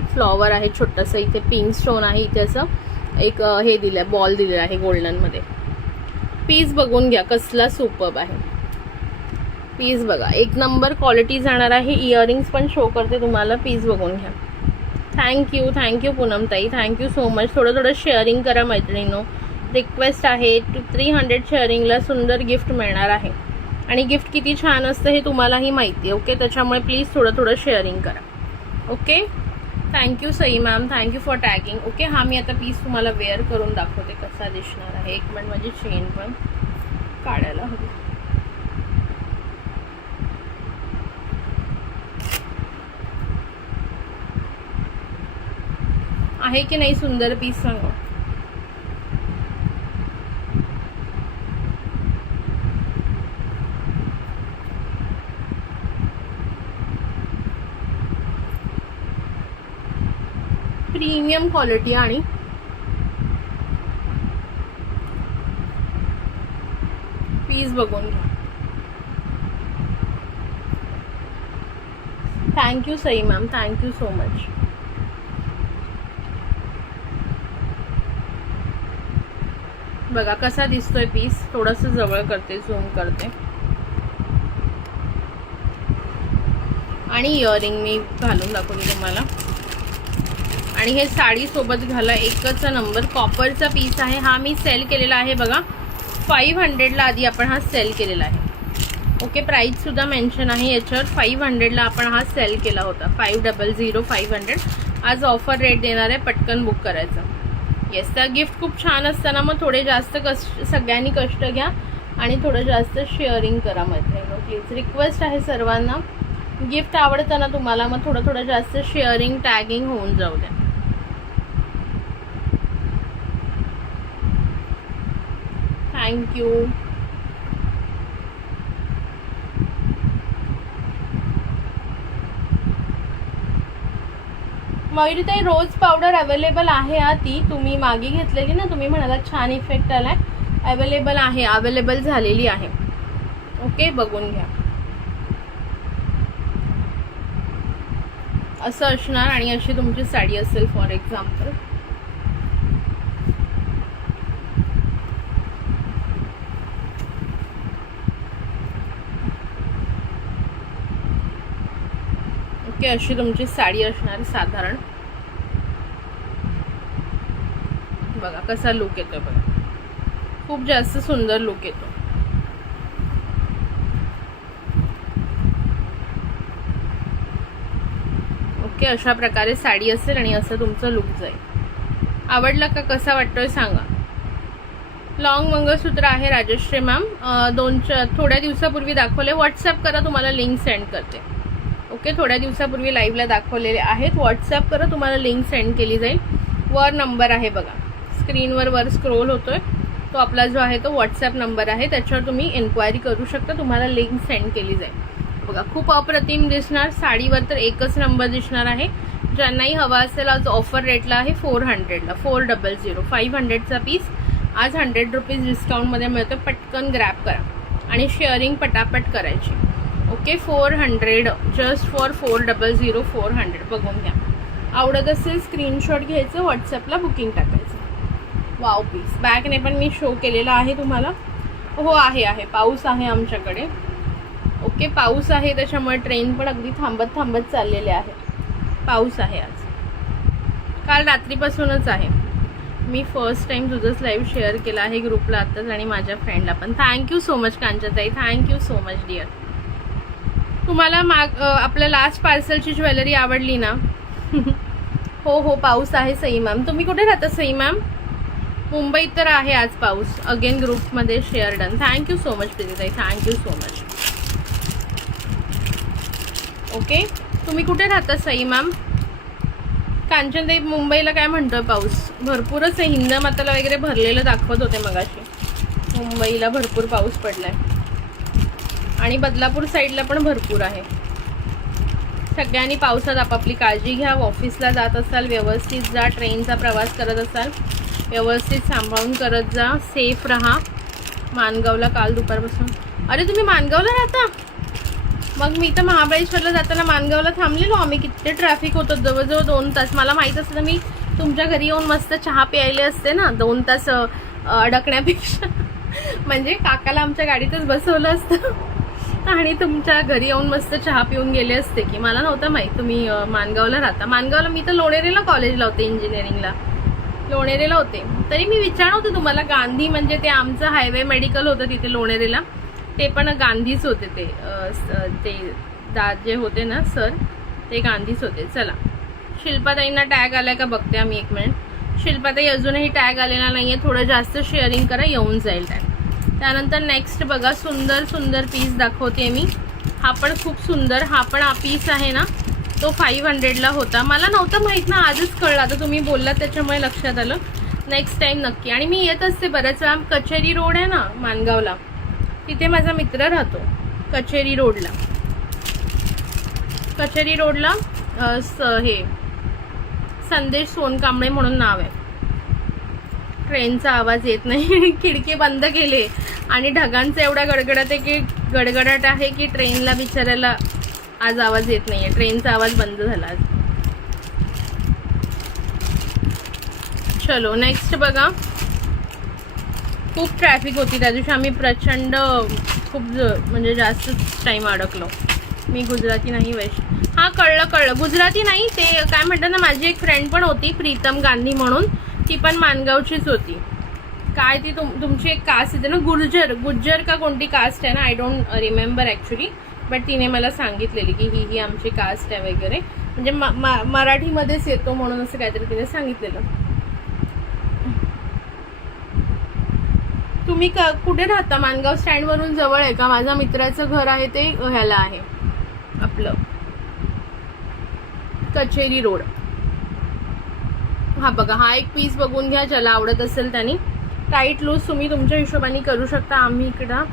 छोटंसं. इथे पिंक स्टोन आहे. इथे असं एक हे दिलंय, बॉल दिलेला आहे गोल्डन मध्ये. पीस बघून घ्या कसला सुपर्ब आहे. पीस बघा एक नंबर क्वालिटी जाणार आहे. इयरिंग्स पण शो करते तुम्हाला. पीस बघून घ्या. थँक्यू पूनम ताई, थँक्यू सो मच. थोडं शेअरिंग करा मैत्रिणींनो. रिक्वेस्ट आहे 300 शेअरिंगला सुंदर गिफ्ट मिळणार आहे. आणि गिफ्ट किती छान असतं हे तुम्हालाही माहिती आहे. ओके त्याच्यामुळे प्लीज थोडं शेअरिंग करा. Okay thank you Sai ma'am, thank you for tagging. Okay हा मी आता पीस तुम्हाला वेअर करून दाखवते कसा दिसणार आहे. एक मिनिट माझी चेन पण काढायला हवी. आहे की नाही सुंदर पीस सांगा. प्रीमियम क्वालिटी आणि पीस बघून घ्या. Thank you Sai ma'am, thank you so much. बघा कसा दिसतोय पीस. थोडंसं जवळ करते, झूम करते. आणि इयरिंग मी घालून दाखवते तुम्हाला. आणि हे साडी सोबत घाला एकच नंबर. कॉपरचा पीस आहे. हा मी सेल केलेला आहे बघा 500ला. आधी आपण हा सेल केलेला आहे. ओके प्राइस सुद्धा मेन्शन आहे याच्यावर. 500ला आपण हा सेल केला होता. 500 500. आज ऑफर रेट देणार आहे. पटकन बुक करायचं. येस, त्या गिफ्ट खूप छान असताना मग थोडे जास्त सगळ्यांनी कष्ट घ्या आणि थोडं जास्त शेअरिंग करा मैत्रिणी. प्लीज रिक्वेस्ट आहे सर्वांना. गिफ्ट आवडतं ना तुम्हाला, मग थोडं जास्त शेअरिंग टॅगिंग होऊन जाऊ द्या. थँक्यू. मयुरीताई रोज पावडर अवेलेबल आहे. ती तुम्ही मागे घेतलेली ना, तुम्ही म्हणाला छान इफेक्ट आलाय. अवेलेबल आहे, अवेलेबल झालेली आहे. ओके, बघून घ्या. असं असणार आणि अशी तुमची साडी असेल फॉर एक्झाम्पल. ओके, अशी तुमची साडी असणार साधारण. बघा कसा लुक येतो बघा, खूप जास्त सुंदर लुक येतो. ओके, अशा प्रकारे साडी असेल आणि असं तुमचं लुक जाईल. आवडलं का? कसा वाटतोय सांगा. लॉंग मंगळसूत्र आहे राजश्री मॅम. थोड्या दिवसापूर्वी दाखवले. व्हॉट्सअप करा, तुम्हाला लिंक सेंड करते. ओके, थोड्या दिवसापूर्वी लाईव्हला दाखवलेले आहेत. व्हॉट्सअप करा, तुम्हाला लिंक सेंड केली जाईल. वर नंबर आहे बघा, स्क्रीनवर वर स्क्रोल होतोय तो आपला जो आहे तो व्हॉट्सअप नंबर आहे. त्याच्यावर तुम्ही एन्क्वायरी करू शकता, तुम्हाला लिंक सेंड केली जाईल. बघा खूप अप्रतिम दिसणार. साडीवर तर एकच नंबर दिसणार आहे. ज्यांनाही हवा असेल आज ऑफर रेटला आहे 400ला, 400, 500चा पीस आज 100 रुपीज डिस्काउंटमध्ये मिळतो. पटकन ग्रॅब करा आणि शेअरिंग पटापट करायची. Okay, 400 just for 400, 400. बघून घ्या. आवडत असेल स्क्रीनशॉट घ्यायचं, व्हॉट्सअपला बुकिंग टाकायचं. Wow piece. बॅगने पण मी शो केलेला आहे तुम्हाला. हो आहे, पाऊस आहे आमच्याकडे. ओके, पाऊस आहे त्याच्यामुळे ट्रेन पण अगदी थांबत चाललेले आहे. पाऊस आहे आज, काल रात्रीपासूनच आहे. मी फर्स्ट टाइम तुझंच लाईव्ह शेअर केलं आहे ग्रुपला आत्ताच आणि माझ्या फ्रेंडला पण. Thank you so much कांचनताई, thank you so much dear. तुम्हाला आपल्या लास्ट पार्सलची ज्वेलरी आवडली ना? हो, पाऊस आहे सई मॅम. तुम्ही कुठे राहता सई मॅम? मुंबईत तर आहे आज पाऊस. अगेन ग्रुपमध्ये share done. Thank you so much प्रीतीताई, थँक्यू सो मच. ओके, तुम्ही कुठे राहता सई मॅम? कांचनताई, मुंबईला काय म्हणतोय पाऊस? भरपूरच आहे. हिंदमाताला वगैरे भरलेलं दाखवत होते मगाशी. मुंबईला भरपूर पाऊस पडलाय आणि बदलापूर साईडला पण भरपूर आहे. सगळ्यांनी पावसात आपापली काळजी घ्या. ऑफिसला जात असाल व्यवस्थित जा, ट्रेनचा प्रवास करत असाल व्यवस्थित सांभाळून करत जा, सेफ राहा. माणगावला काल दुपारपासून. अरे तुम्ही माणगावला राहता? मग मी तर महाबळेश्वरला जाताना माणगावला थांबलेलो आम्ही. किती ट्रॅफिक होतं, जवळजवळ 2 तास. मला माहीत असतं तर मी तुमच्या घरी येऊन मस्त चहा प्यायले असते ना 2 तास अडकण्यापेक्षा. म्हणजे काकाला आमच्या गाडीतच बसवलं असतं आणि तुमच्या घरी येऊन मस्त चहा पिऊन गेले असते की. मला नव्हतं माहीत तुम्ही माणगावला राहता. माणगावला मी तर लोणेरेला कॉलेजला होते, इंजिनिअरिंगला लोणेरेला होते. तरी मी विचारलं होतं तुम्हाला. गांधी म्हणजे ते आमचं हायवे मेडिकल होतं तिथे लोणेरेला, ते पण गांधीच होते. ते जे होते ना सर, ते गांधीच होते. चला, शिल्पाताईंना टॅग आलाय का बघते आम्ही. 1 मिनिट. शिल्पाताई अजूनही टॅग आलेला नाहीये. थोडं जास्त शेअरिंग करा, येऊन जाईल टॅग. त्यानंतर नेक्स्ट बघा, सुंदर पीस दाखवते मी. हा पण खूप सुंदर. हा पण पीस आहे ना तो 500ला होता. मला नव्हतं माहीत ना, आजच कळलं. आता तुम्ही बोललात त्याच्यामुळे लक्षात आलं. नेक्स्ट टाइम नक्की. आणि मी येत असते बऱ्याच वेळा. कचेरी रोड आहे ना माणगावला, तिथे माझा मित्र राहतो. कचेरी रोडला हे संदेश सोनकांबळे म्हणून नाव आहे. ट्रेनचा आवाज येत नाही. खिडकी बंद केले आणि ढगांचा एवढा गडगडाट आहे की ट्रेनला बिचारायला आज आवाज येत नाहीये. ट्रेनचा आवाज बंद झाला आज. चलो नेक्स्ट बघा. खूप ट्रॅफिक होती त्या दिवशी. आम्ही प्रचंड खूप म्हणजे जास्त टाइम अडकलो. मी गुजराती नाही हा कळलं. गुजराती नाही, ते काय म्हणतात ना, माझी एक फ्रेंड पण होती प्रीतम गांधी म्हणून. ती पण माणगावचीच होती. काय ती तुमची एक कास्ट येते ना, गुज्जर का कोणती कास्ट आहे ना, I don't remember actually. But तिने मला सांगितलेली की ही आमची कास्ट आहे वगैरे. म्हणजे मराठीमध्येच येतो म्हणून असं काहीतरी तिने सांगितलेलं. तुम्ही कुठे राहता? मानगाव स्टँड वरून जवळ आहे का? माझ्या मित्राचं घर आहे ते ह्याला आहे आपलं कचेरी रोड. हा बघा, हा एक पीस बघून घ्या, ज्याला आवडत असेल त्यांनी. टाईट लूज तुम्ही तुमच्या हिशोबाने करू शकता. आम्ही इकडं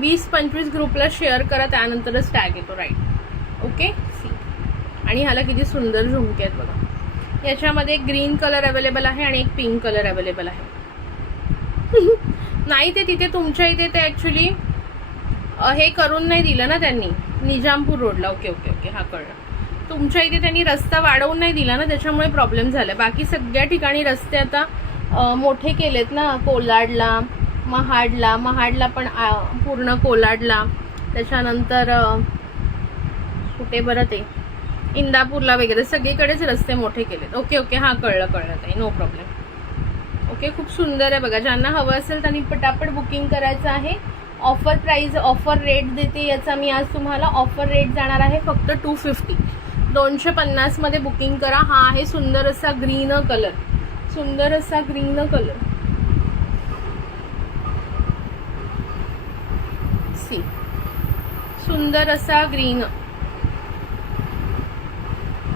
20-25 ग्रुपला शेअर करा, त्यानंतरच टॅग येतो. Right, okay. सी, आणि ह्याला किती सुंदर झुमके आहेत बघा. याच्यामध्ये एक ग्रीन कलर अवेलेबल आहे आणि एक पिंक कलर अवेलेबल आहे. नाही ते तिथे तुमच्या इथे ते ॲक्च्युली हे करून नाही दिलं ना त्यांनी, निजामपूर रोडला. ओके ओके ओके, हा कळलं. तुमच्या इथे त्यांनी रस्ता वाढवून नाही दिला ना, त्याच्यामुळे प्रॉब्लेम झाला. बाकी सगळ्या ठिकाणी रस्ते आता मोठे केलेत ना. कोलाडला, महाडला पण पूर्ण कोलाडला. त्याच्यानंतर कुठे बरं ते इंदापूरला वगैरे सगळीकडेच रस्ते मोठे केलेत. ओके ओके, हा कळलं ताई, नो प्रॉब्लेम. ओके, खूप सुंदर आहे बघा. ज्यांना हवं असेल त्यांनी पटापट बुकिंग करायचं आहे. ऑफर प्राइस, ऑफर रेट देते याचा मी आज तुम्हाला. ऑफर रेट जाणार आहे फक्त 250. 250 मध्ये बुकिंग करा. हा आहे सुंदर असा ग्रीन कलर, सुंदर असा ग्रीन कलर. सी, सुंदर असा ग्रीन,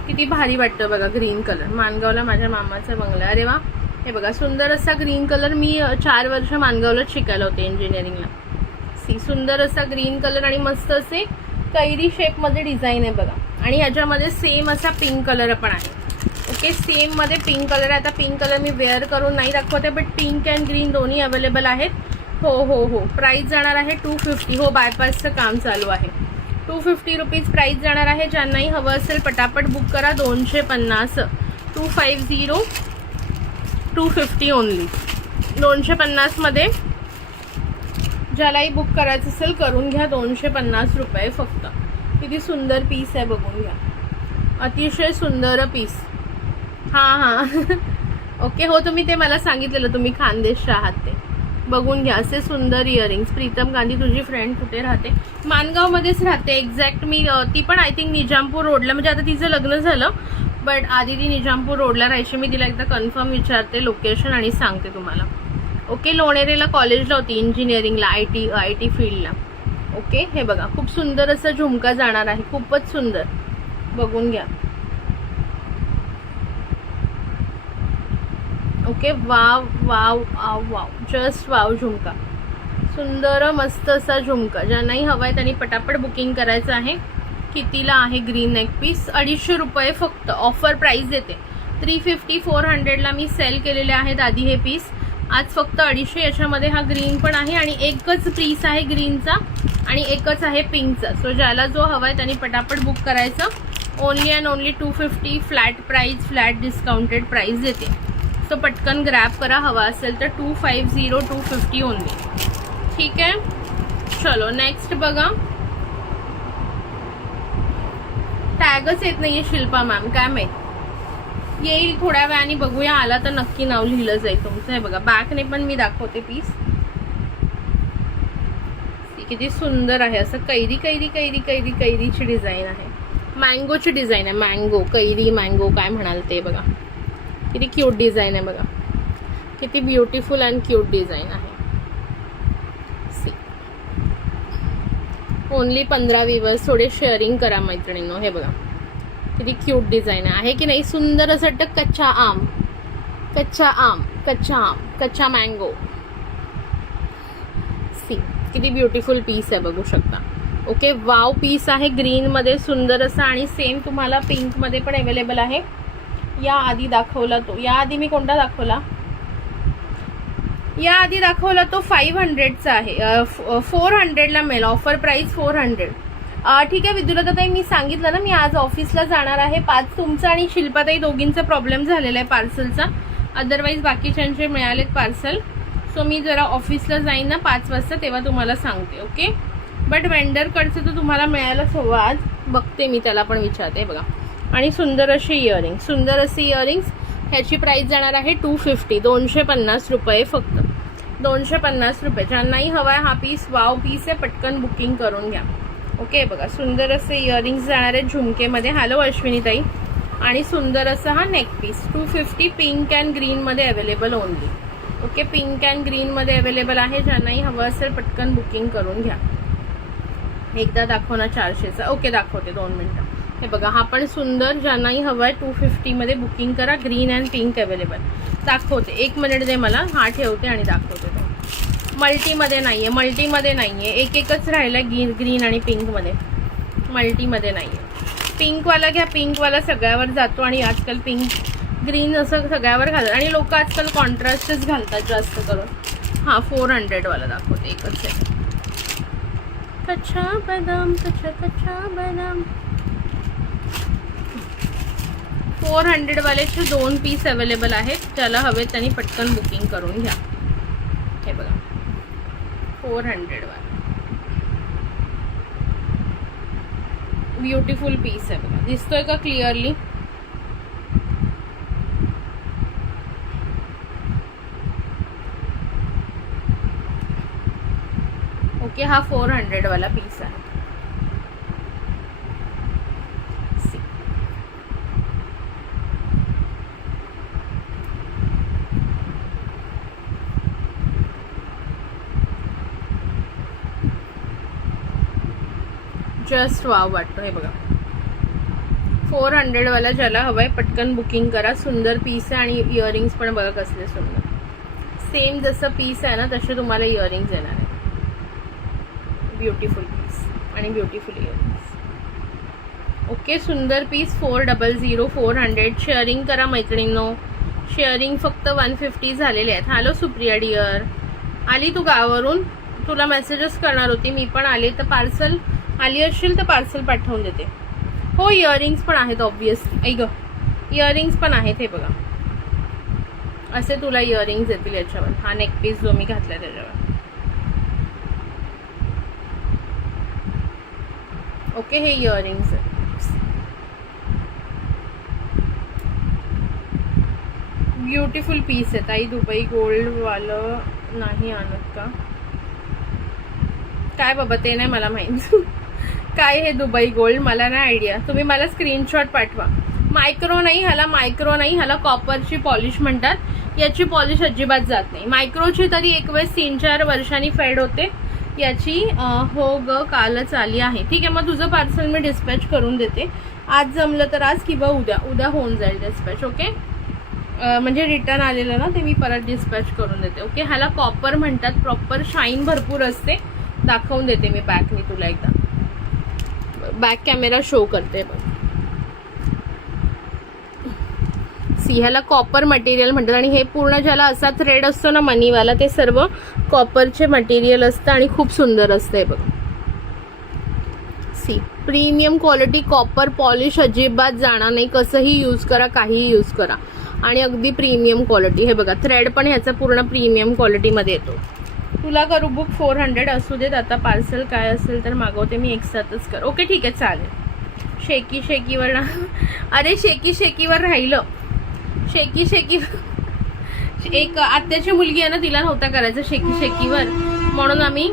किती भारी वाटतं बघा ग्रीन कलर. मानगावला माझ्या मामाचा बंगला. अरे वा, हे बघा सुंदर असा ग्रीन कलर. मी 4 वर्ष मानगावलाच शिकायला होते इंजिनिअरिंगला. सी, सुंदर असा ग्रीन कलर आणि मस्त असे कैरी शेपमध्ये डिझाईन आहे बघा. आणि ह्याच्यामध्ये सेम असा पिंक कलर पण आहे. ओके, सेम मध्ये पिंक कलर आहे. आता पिंक कलर मी वेअर करून नाही दाखवते, बट पिंक अँड ग्रीन दोन्ही अवेलेबल आहेत. हो हो हो, प्राइस जाणार आहे 250. हो, बायपासचं काम चालू आहे. 250 रुपीज प्राइस जाणार आहे. ज्यांनाही हवं असेल पटापट बुक करा. 250, 250, 250 ओनली. 250 मध्ये ज्यालाही बुक करायचं असेल करून घ्या. 250 रुपये फक्त. किती सुंदर पीस आहे बघून घ्या, अतिशय सुंदर पीस. हां ओके. हो, तुम्ही ते मला सांगितलेलं, तुम्ही खानदेशच्या आहात ते. बघून घ्या, असे सुंदर इयरिंग्स. प्रीतम गांधी, तुझी फ्रेंड कुठे राहते? मानगावमध्येच राहते एक्झॅक्ट. मी ती पण आय थिंक निजामपूर रोडला, म्हणजे आता तिचं लग्न झालं, बट आधी ती निजामपूर रोडला राहायची. मी तिला एकदा कन्फर्म विचारते लोकेशन आणि सांगते तुम्हाला. ओके, लोणेरेला कॉलेजला होती इंजिनिअरिंगला, आय टी फील्डला. ओके, हे बघा खूप सुंदर असं झुमका जाणार आहे, खूपच सुंदर. बघून घ्या. Okay, wow wow wow wow, just wow झुमका. सुंदर मस्त असा झुमका. ज्यांनाही हवा आहे त्यांनी पटापट बुकिंग करायचं आहे. कितीला आहे ग्रीन नेक पीस? 250 रुपये फक्त. ऑफर प्राइस देते. 350, 400ला मी सेल केलेले आहेत आधी हे पीस. आज फक्त 250. याच्यामध्ये हा ग्रीन पण आहे आणि एकच पीस आहे ग्रीनचा आणि एकच आहे पिंकचा. सो ज्याला जो हवा आहे त्यांनी पटापट बुक करायचं. Only and only 250 flat price, flat discounted price देते. सो पटकन ग्रॅब करा. हवा असेल तर 250, 250 ओनली. ठीक आहे, चलो नेक्स्ट बघा. टॅगच येत नाहीये शिल्पा मॅम, काय माहित. येईल थोड्या वेळाने, बघूया. आला तर नक्की नाव लिहिलं जाईल तुमचं. हे बघा, बॅकने पण मी दाखवते पीस. किती सुंदर आहे. असं कैरी कैरी कैरी कैरी कैरीची डिझाईन आहे. मँगोची डिझाईन आहे. मँगो, कैरी, मँगो काय म्हणाल ते. बघा किती क्यूट डिझाईन आहे. बघा किती ब्युटिफुल अँड क्यूट डिझाईन आहे. See, only 15 viewers. थोडे शेअरिंग करा मैत्रिणींनो. हे बघा किती क्यूट डिझाईन आहे की नाही. सुंदर असं वाटतं. कच्चा आम, कच्चा आम, कच्चा आम, कच्चा मँगो. सी, किती ब्युटिफुल पीस आहे, बघू शकता. ओके, वाव पीस आहे ग्रीनमध्ये सुंदर असा. आणि सेम तुम्हाला पिंकमध्ये पण अवेलेबल आहे. या आधी दाखवला तो, या आधी मी कोणता दाखवला? या आधी दाखवला तो 500चा आहे. 400ला मिळेल. Offer price 400. ठीक आहे विद्युलताताई, मी सांगितलं ना मी आज ऑफिसला जाणार आहे. 5 तुमचा आणि शिल्पाताई दोघींचा प्रॉब्लेम झालेला आहे पार्सलचा. अदरवाईज बाकीच्यांचे मिळालेत पार्सल. सो मी जरा ऑफिसला जाईन ना 5 वाजता, तेव्हा तुम्हाला सांगते. ओके, बट वेंडरकडचं तर तुम्हाला मिळायलाच हवं आज. बघते मी, त्याला पण विचारते. बघा, आणि सुंदर असे इयरिंग्स, सुंदर असे इयरिंग्स. ह्याची प्राइस जाणार आहे 250. 250 रुपये फक्त. 250 रुपये. ज्यांनाही हवा आहे हा पीस, वाव पीस आहे, पटकन बुकिंग करून घ्या. ओके, बघा सुंदर असे इयरिंग्स जाणार आहेत झुमकेमध्ये. हॅलो अश्विनीताई. आणि सुंदर असा हा नेक पीस 250 पिंक अँड ग्रीनमध्ये available only. Okay, pink and ग्रीनमध्ये अवेलेबल आहे. ज्यांनाही हवं असेल पटकन बुकिंग करून घ्या. एकदा दाखव ना 400चा. ओके दाखवते 2 मिनटं. हे बघा, हा पण सुंदर, ज्यांनाही हवं आहे 250मध्ये बुकिंग करा. Green and pink available. दाखवते 1 मिनिट दे मला. हा ठेवते आणि दाखवते. मल्टीमध्ये नाही आहे, मल्टीमध्ये नाही आहे. एकच राहिला ग्रीन आणि पिंकमध्ये. मल्टीमध्ये नाही आहे. पिंकवाला घ्या. पिंकवाला सगळ्यावर जातो आणि आजकाल पिंक ग्रीन असं सगळ्यावर घालतात आणि लोक आजकाल कॉन्ट्रास्टच घालतात जास्त करून. हां 400वाला दाखवते. एकच आहे. कच्चा बदाम, कच्चा बदाम. 400वालेचे 2 पीस अवेलेबल आहेत. ज्याला हवे त्यांनी पटकन बुकिंग करून घ्या. हे बघा 400वाला ब्युटिफुल पीस आहे बघा. दिसतोय का क्लिअरली? ओके, हा 400वाला पीस आहे. जस्ट वाव वाटतो. हे बघा 400वाला ज्याला हवंय पटकन बुकिंग करा. सुंदर पीस आहे आणि इयरिंग्स पण बघा कसले सुंदर. सेम जसं पीस आहे ना तसे तुम्हाला इयरिंग्स येणार आहे. ब्युटिफुल पीस आणि ब्युटिफुल इयरिंग्स. ओके, सुंदर पीस. 400 400. शेअरिंग करा मैत्रिणींनो. शेअरिंग फक्त 150 झालेले आहेत. हॅलो सुप्रिया डिअर, आली तू गावावरून? तुला मेसेजेस करणार होती मी पण. आले तर पार्सल आली असेल तर पार्सल पाठवून देते. हो, इयरिंग्स पण आहेत ऑब्विसली. ऐक, इयरिंग्स पण आहेत. हे बघा असे तुला इयरिंग्स येतील याच्यावर. हा नेक पीस जो मी घातलाय त्याच्यावर. ओके, हे इयरिंग्स आहे. ब्युटिफुल पीस आहे ताई. दुबई गोल्डवालं नाही आणत का? काय बाबा ते नाही मला माहीत. काय हे दुबई गोल्ड? मला नाही आयडिया. तुम्ही मला स्क्रीनशॉट पाठवा. मायक्रो नाही ह्याला, मायक्रो नाही ह्याला, कॉपरची पॉलिश म्हणतात. याची पॉलिश अजिबात जात नाही. मायक्रोची तरी एक वेळेस 3-4 वर्षांनी फेड होते. याची हो ग कालच आली आहे. ठीक आहे, मग तुझं पार्सल मी डिस्पॅच करून देते. आज जमलं तर आज किंवा उद्या होऊन जाईल डिस्पॅच. ओके, म्हणजे रिटर्न आलेलं ना ते मी परत डिस्पॅच करून देते. ओके, ह्याला कॉपर म्हणतात. प्रॉपर शाईन भरपूर असते. दाखवून देते मी बॅकनी तुला एकदा. बॅक कॅमेरा शो करते बघ. सी, ह्याला कॉपर मटेरियल म्हणतात आणि हे पूर्ण ज्याला असा थ्रेड असतो ना मनीवाला ते सर्व कॉपरचे मटेरियल असतं आणि खूप सुंदर असतंय बघ. See, premium quality copper polish अजिबात जाणार नाही. कसंही यूज करा, काहीही यूज करा आणि अगदी प्रीमियम क्वालिटी. हे बघा थ्रेड पण ह्याचा पूर्ण प्रीमियम क्वालिटीमध्ये येतो. तुला करू बुक 400 असू देत. आता पार्सल काय असेल तर मागवते मी. एक साथच कर. ओके ठीक आहे चालेल. शेकीवर ना, अरे शेकीवर राहिलं. शेकी एक आत्याची मुलगी आहे ना, तिला नव्हता करायचं शेकीवर, म्हणून आम्ही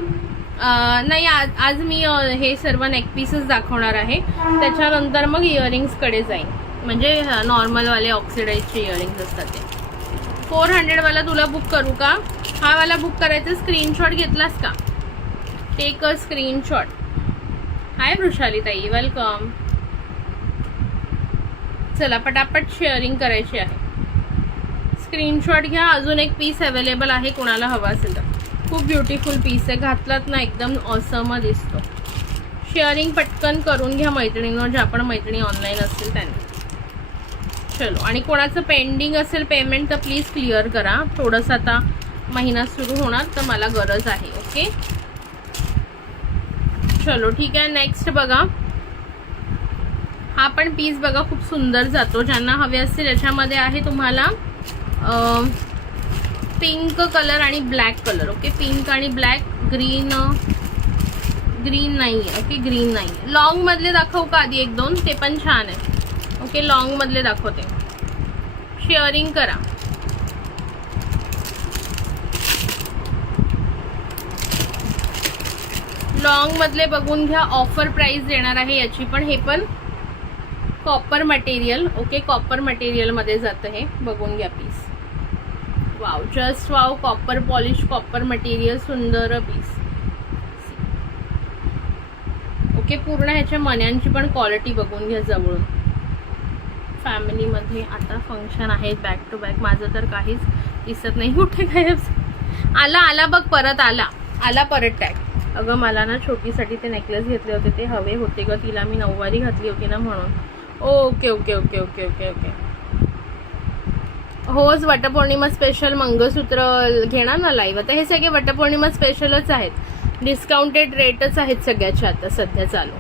नाही आज मी हे सर्व नेक पीसेस दाखवणार आहे. त्याच्यानंतर मग इयरिंग्सकडे जाईन. म्हणजे नॉर्मलवाले ऑक्सिडाईजचे इयरिंग्स असतात ते. 400वाला तुला बुक करू का? हा वाला बुक करायचं. स्क्रीनशॉट घेतलास का? Take a screenshot. Hi Vrushali ताई, वेलकम. चला पटापट शेअरिंग करायची आहे. स्क्रीनशॉट घ्या. अजून एक पीस अवेलेबल आहे कोणाला हवा असेल तर. खूप ब्युटिफुल पीस आहे. घातलात ना एकदम ऑसम दिसतो. शेअरिंग पटकन करून घ्या मैत्रिणींनो, ज्या पण मैत्रिणी ऑनलाईन असतील त्यांनी. चलो, आणि कोणाचं पेंडिंग असेल पेमेंट तर प्लीज क्लिअर करा. थोडंसं आता महिना सुरू होणार तर मला गरज आहे. ओके चलो ठीक आहे. नेक्स्ट बघा, हा पण पीस बघा खूप सुंदर जातो. ज्यांना हवे असतील याच्यामध्ये आहे तुम्हाला पिंक कलर आणि ब्लॅक कलर. ओके, पिंक आणि ब्लॅक. ग्रीन नाही आहे. ओके, ग्रीन नाही. लॉंग मधले दाखवू का आधी 1-2? ते पण छान आहे. ओके, लॉंग मधले दाखवते. शेअरिंग करा. लॉंग मधले बघून घ्या. ऑफर प्राइस देणार आहे याची पण. हे पण copper material. Okay, copper material मध्ये जातं हे. बघून घ्या piece. Wow, just wow. Copper polish, copper material, सुंदर पीस. ओके, पूर्ण ह्याच्या मण्यांची पण क्वालिटी बघून घ्या जवळून. फॅमिलीमध्ये आता फंक्शन आहे बॅक टू बॅक. माझं तर काहीच दिसत नाही. कुठे गायब आला? आला बघ, परत आला परत टॅग. अगं मला ना छोटीसाठी ते नेकलेस घेतले होते, ते हवे होते ग तिला. मी नऊवारी घातली होती ना म्हणून. Okay okay okay okay okay okay. होच, वटपौर्णिमा स्पेशल मंगळसूत्र घेणार ना लाईव्ह. आता हे सगळे वटपौर्णिमा स्पेशलच आहेत. डिस्काउंटेड रेटच आहेत सगळ्याच्या आता सध्या चालू.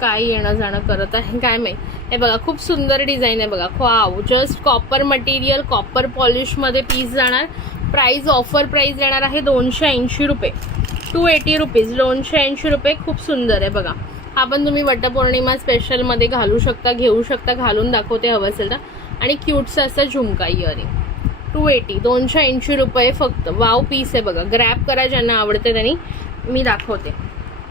काय येणं जाणं करत आहे काय माहीत. हे बघा, खूप सुंदर डिझाईन आहे बघा. Wow, just copper material, copper पॉलिशमध्ये पीस जाणार. प्राइस, ऑफर प्राइस येणार आहे 280 रुपये. 280 रुपीज, 280 रुपये. खूप सुंदर आहे बघा. हा पण तुम्ही वटपौर्णिमा स्पेशलमध्ये घालू शकता, घेऊ शकता. घालून दाखवते हवं असेल तर. आणि क्यूटचा असा झुमका इयरिंग. 280, 280 रुपये फक्त. वाव पीस आहे बघा. ग्रॅब करा ज्यांना आवडते त्यांनी. मी दाखवते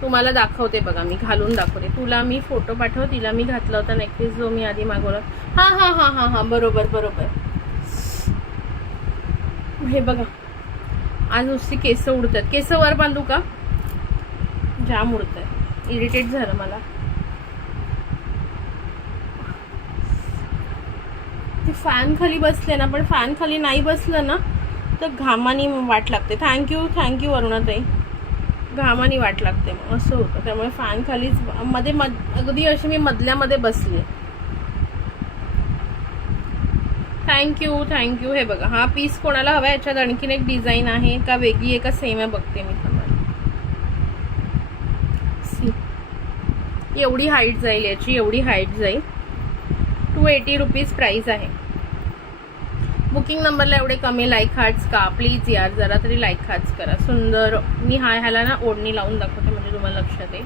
तुम्हाला, दाखवते बघा. मी घालून दाखवते तुला. मी फोटो पाठव. तिला मी घातला होता नेकलेस जो मी आधी मागवला. हां हां हां हां हां, बरोबर बरोबर. हे बघा, आज नुसती केस उडतात. केस वर बांधू का? जाम उडत आहे, इरिटेट झालं मला. ते फॅन खाली बसले ना, पण फॅन खाली नाही बसलं ना तर घामानी वाट लागते. थँक्यू अरुणाताई. घामानी वाट लागते मग असं होतं. त्यामुळे फॅन खालीच मध्ये अगदी अशी मी मधल्यामध्ये बसली. थँक्यू. हे बघा, हा पीस कोणाला हवा? याच्यात आणखीन एक डिझाईन आहे का वेगळी आहे का सेम आहे बघते मी तुम्हाला. एवढी हाईट जाईल याची, एवढी हाईट जाईल. 280 रुपीज प्राइस आहे. बुकिंग नंबरला एवढे कमी लाईक हार्ट्स का? प्लीज यार जरा तरी लाईक हार्ट्स करा. सुंदर. मी ह्याला ना ओढणी लावून दाखवते म्हणजे तुम्हाला लक्षात येईल.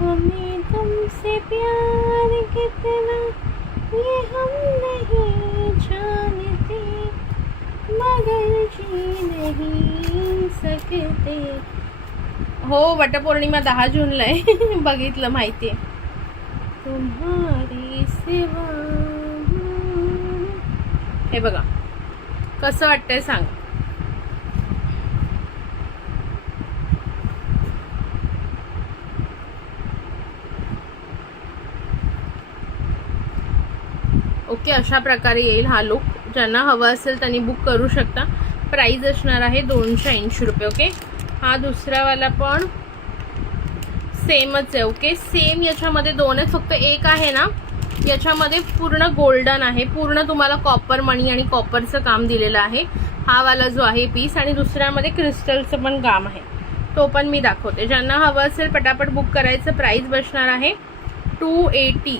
हमें तुमसे प्यार कितना ये हम नहीं जानते, मगर जी नहीं सकते. हो, वटपौर्णिमा 10 जूनला आहे. बघितलं, माहिती आहे. तुम्हारी सेवा. हे बघा कसं वाटतंय सांग. ओके, अशा प्रकारे येईल हा लुक. ज्यांना हवा असेल त्यांनी बुक करू शकता. प्राइस असणार आहे 280 रुपये. ओके, हा दुसरावाला पण सेमच आहे. Okay, same. याच्यामध्ये दोन आहेत, फक्त एक आहे ना याच्यामध्ये पूर्ण गोल्डन आहे. पूर्ण तुम्हाला कॉपर मणी आणि कॉपरचं काम दिलेलं आहे. हा वाला जो आहे पीस. आणि दुसऱ्यामध्ये क्रिस्टलचं पण काम आहे, तो पण मी दाखवते. ज्यांना हवं असेल पटापट बुक करायचं. प्राइस बसणार आहे 280.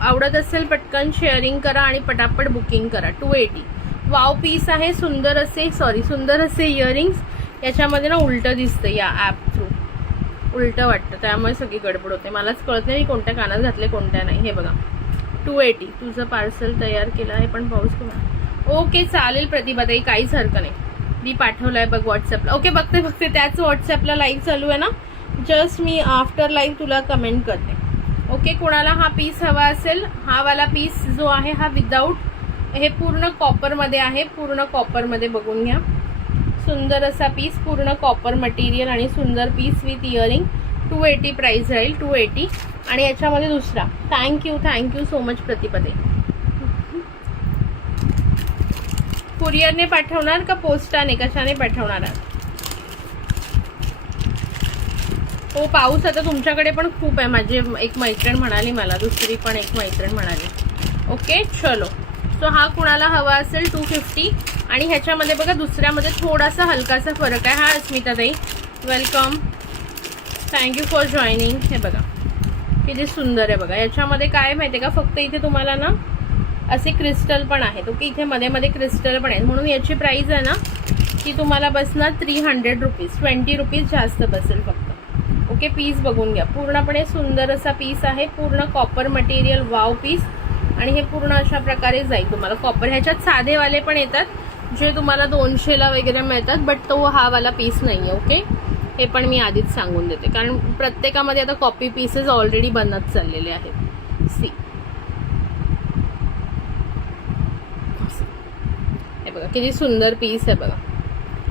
आवडत असेल पटकन शेअरिंग करा आणि पटापट बुकिंग करा. 280. वाव पीस आहे. सुंदर असे इयरिंग्स. याच्यामध्ये ना उलटं दिसतं या ॲप थ्रू, उलटं वाटतं, त्यामुळे सगळी गडबड होते. मलाच कळत नाही कोणत्या कानात घातले कोणत्या नाही. हे बघा 280. तुझं पार्सल तयार केलं आहे पण पाऊस कमी. ओके चालेल प्रतिभाताई, काहीच हरकत नाही. मी पाठवलं आहे बघ व्हॉट्सअपला. ओके, बघते त्याच व्हॉट्सअपला लाईव्ह चालू आहे ना. जस्ट मी आफ्टर लाईव्ह तुला कमेंट करते. ओके, कोणाला हा पीस हवा असेल, हा वाला पीस जो आहे हा विदाऊट, हे पूर्ण कॉपरमध्ये आहे. पूर्ण कॉपरमध्ये बघून घ्या. सुंदर असा पीस, पूर्ण कॉपर मटेरियल आणि सुंदर पीस विथ इयरिंग. 280 प्राइस राहील. 280. आणि याच्यामध्ये दुसरा. थँक्यू सो मच प्रतिपदे. कुरिअरने पाठवणार का पोस्टाने, कशाने पाठवणार आहात? हो, पाऊस आता तुमच्याकडे पण खूप आहे. माझी एक मैत्रीण म्हणाली मला, दुसरी पण एक मैत्रीण म्हणाली. ओके चलो. सो हा कुणाला हवा असेल 250. आणि ह्याच्यामध्ये बघा दुसऱ्यामध्ये थोडासा हलकासा फरक आहे. हा स्मिताताई, वेलकम. Thank you for joining. हे बघा किती सुंदर आहे बघा. याच्यामध्ये काय माहिती आहे का, फक्त इथे तुम्हाला ना असे क्रिस्टल पण आहेत. ओके, इथे मध्ये क्रिस्टल पण आहेत. म्हणून याची प्राइस आहे ना ती तुम्हाला बसणार 300 रुपीज. 20 रुपीज जास्त बसेल फक्त. ओके, पीस बघून घ्या. पूर्णपणे सुंदर असा पीस आहे. पूर्ण कॉपर मटेरियल. Wow piece. आणि हे पूर्ण अशा प्रकारे जाईल तुम्हाला कॉपर. ह्याच्यात साधेवाले पण येतात जे तुम्हाला 200ला वगैरे मिळतात, बट तो हा वाला पीस नाही आहे. ओके, हे पण मी आधीच सांगून देते, कारण प्रत्येकामध्ये आता कॉपी पीसेस ऑलरेडी बनत चाललेले आहेत. सी, बघा किती सुंदर पीस आहे बघा.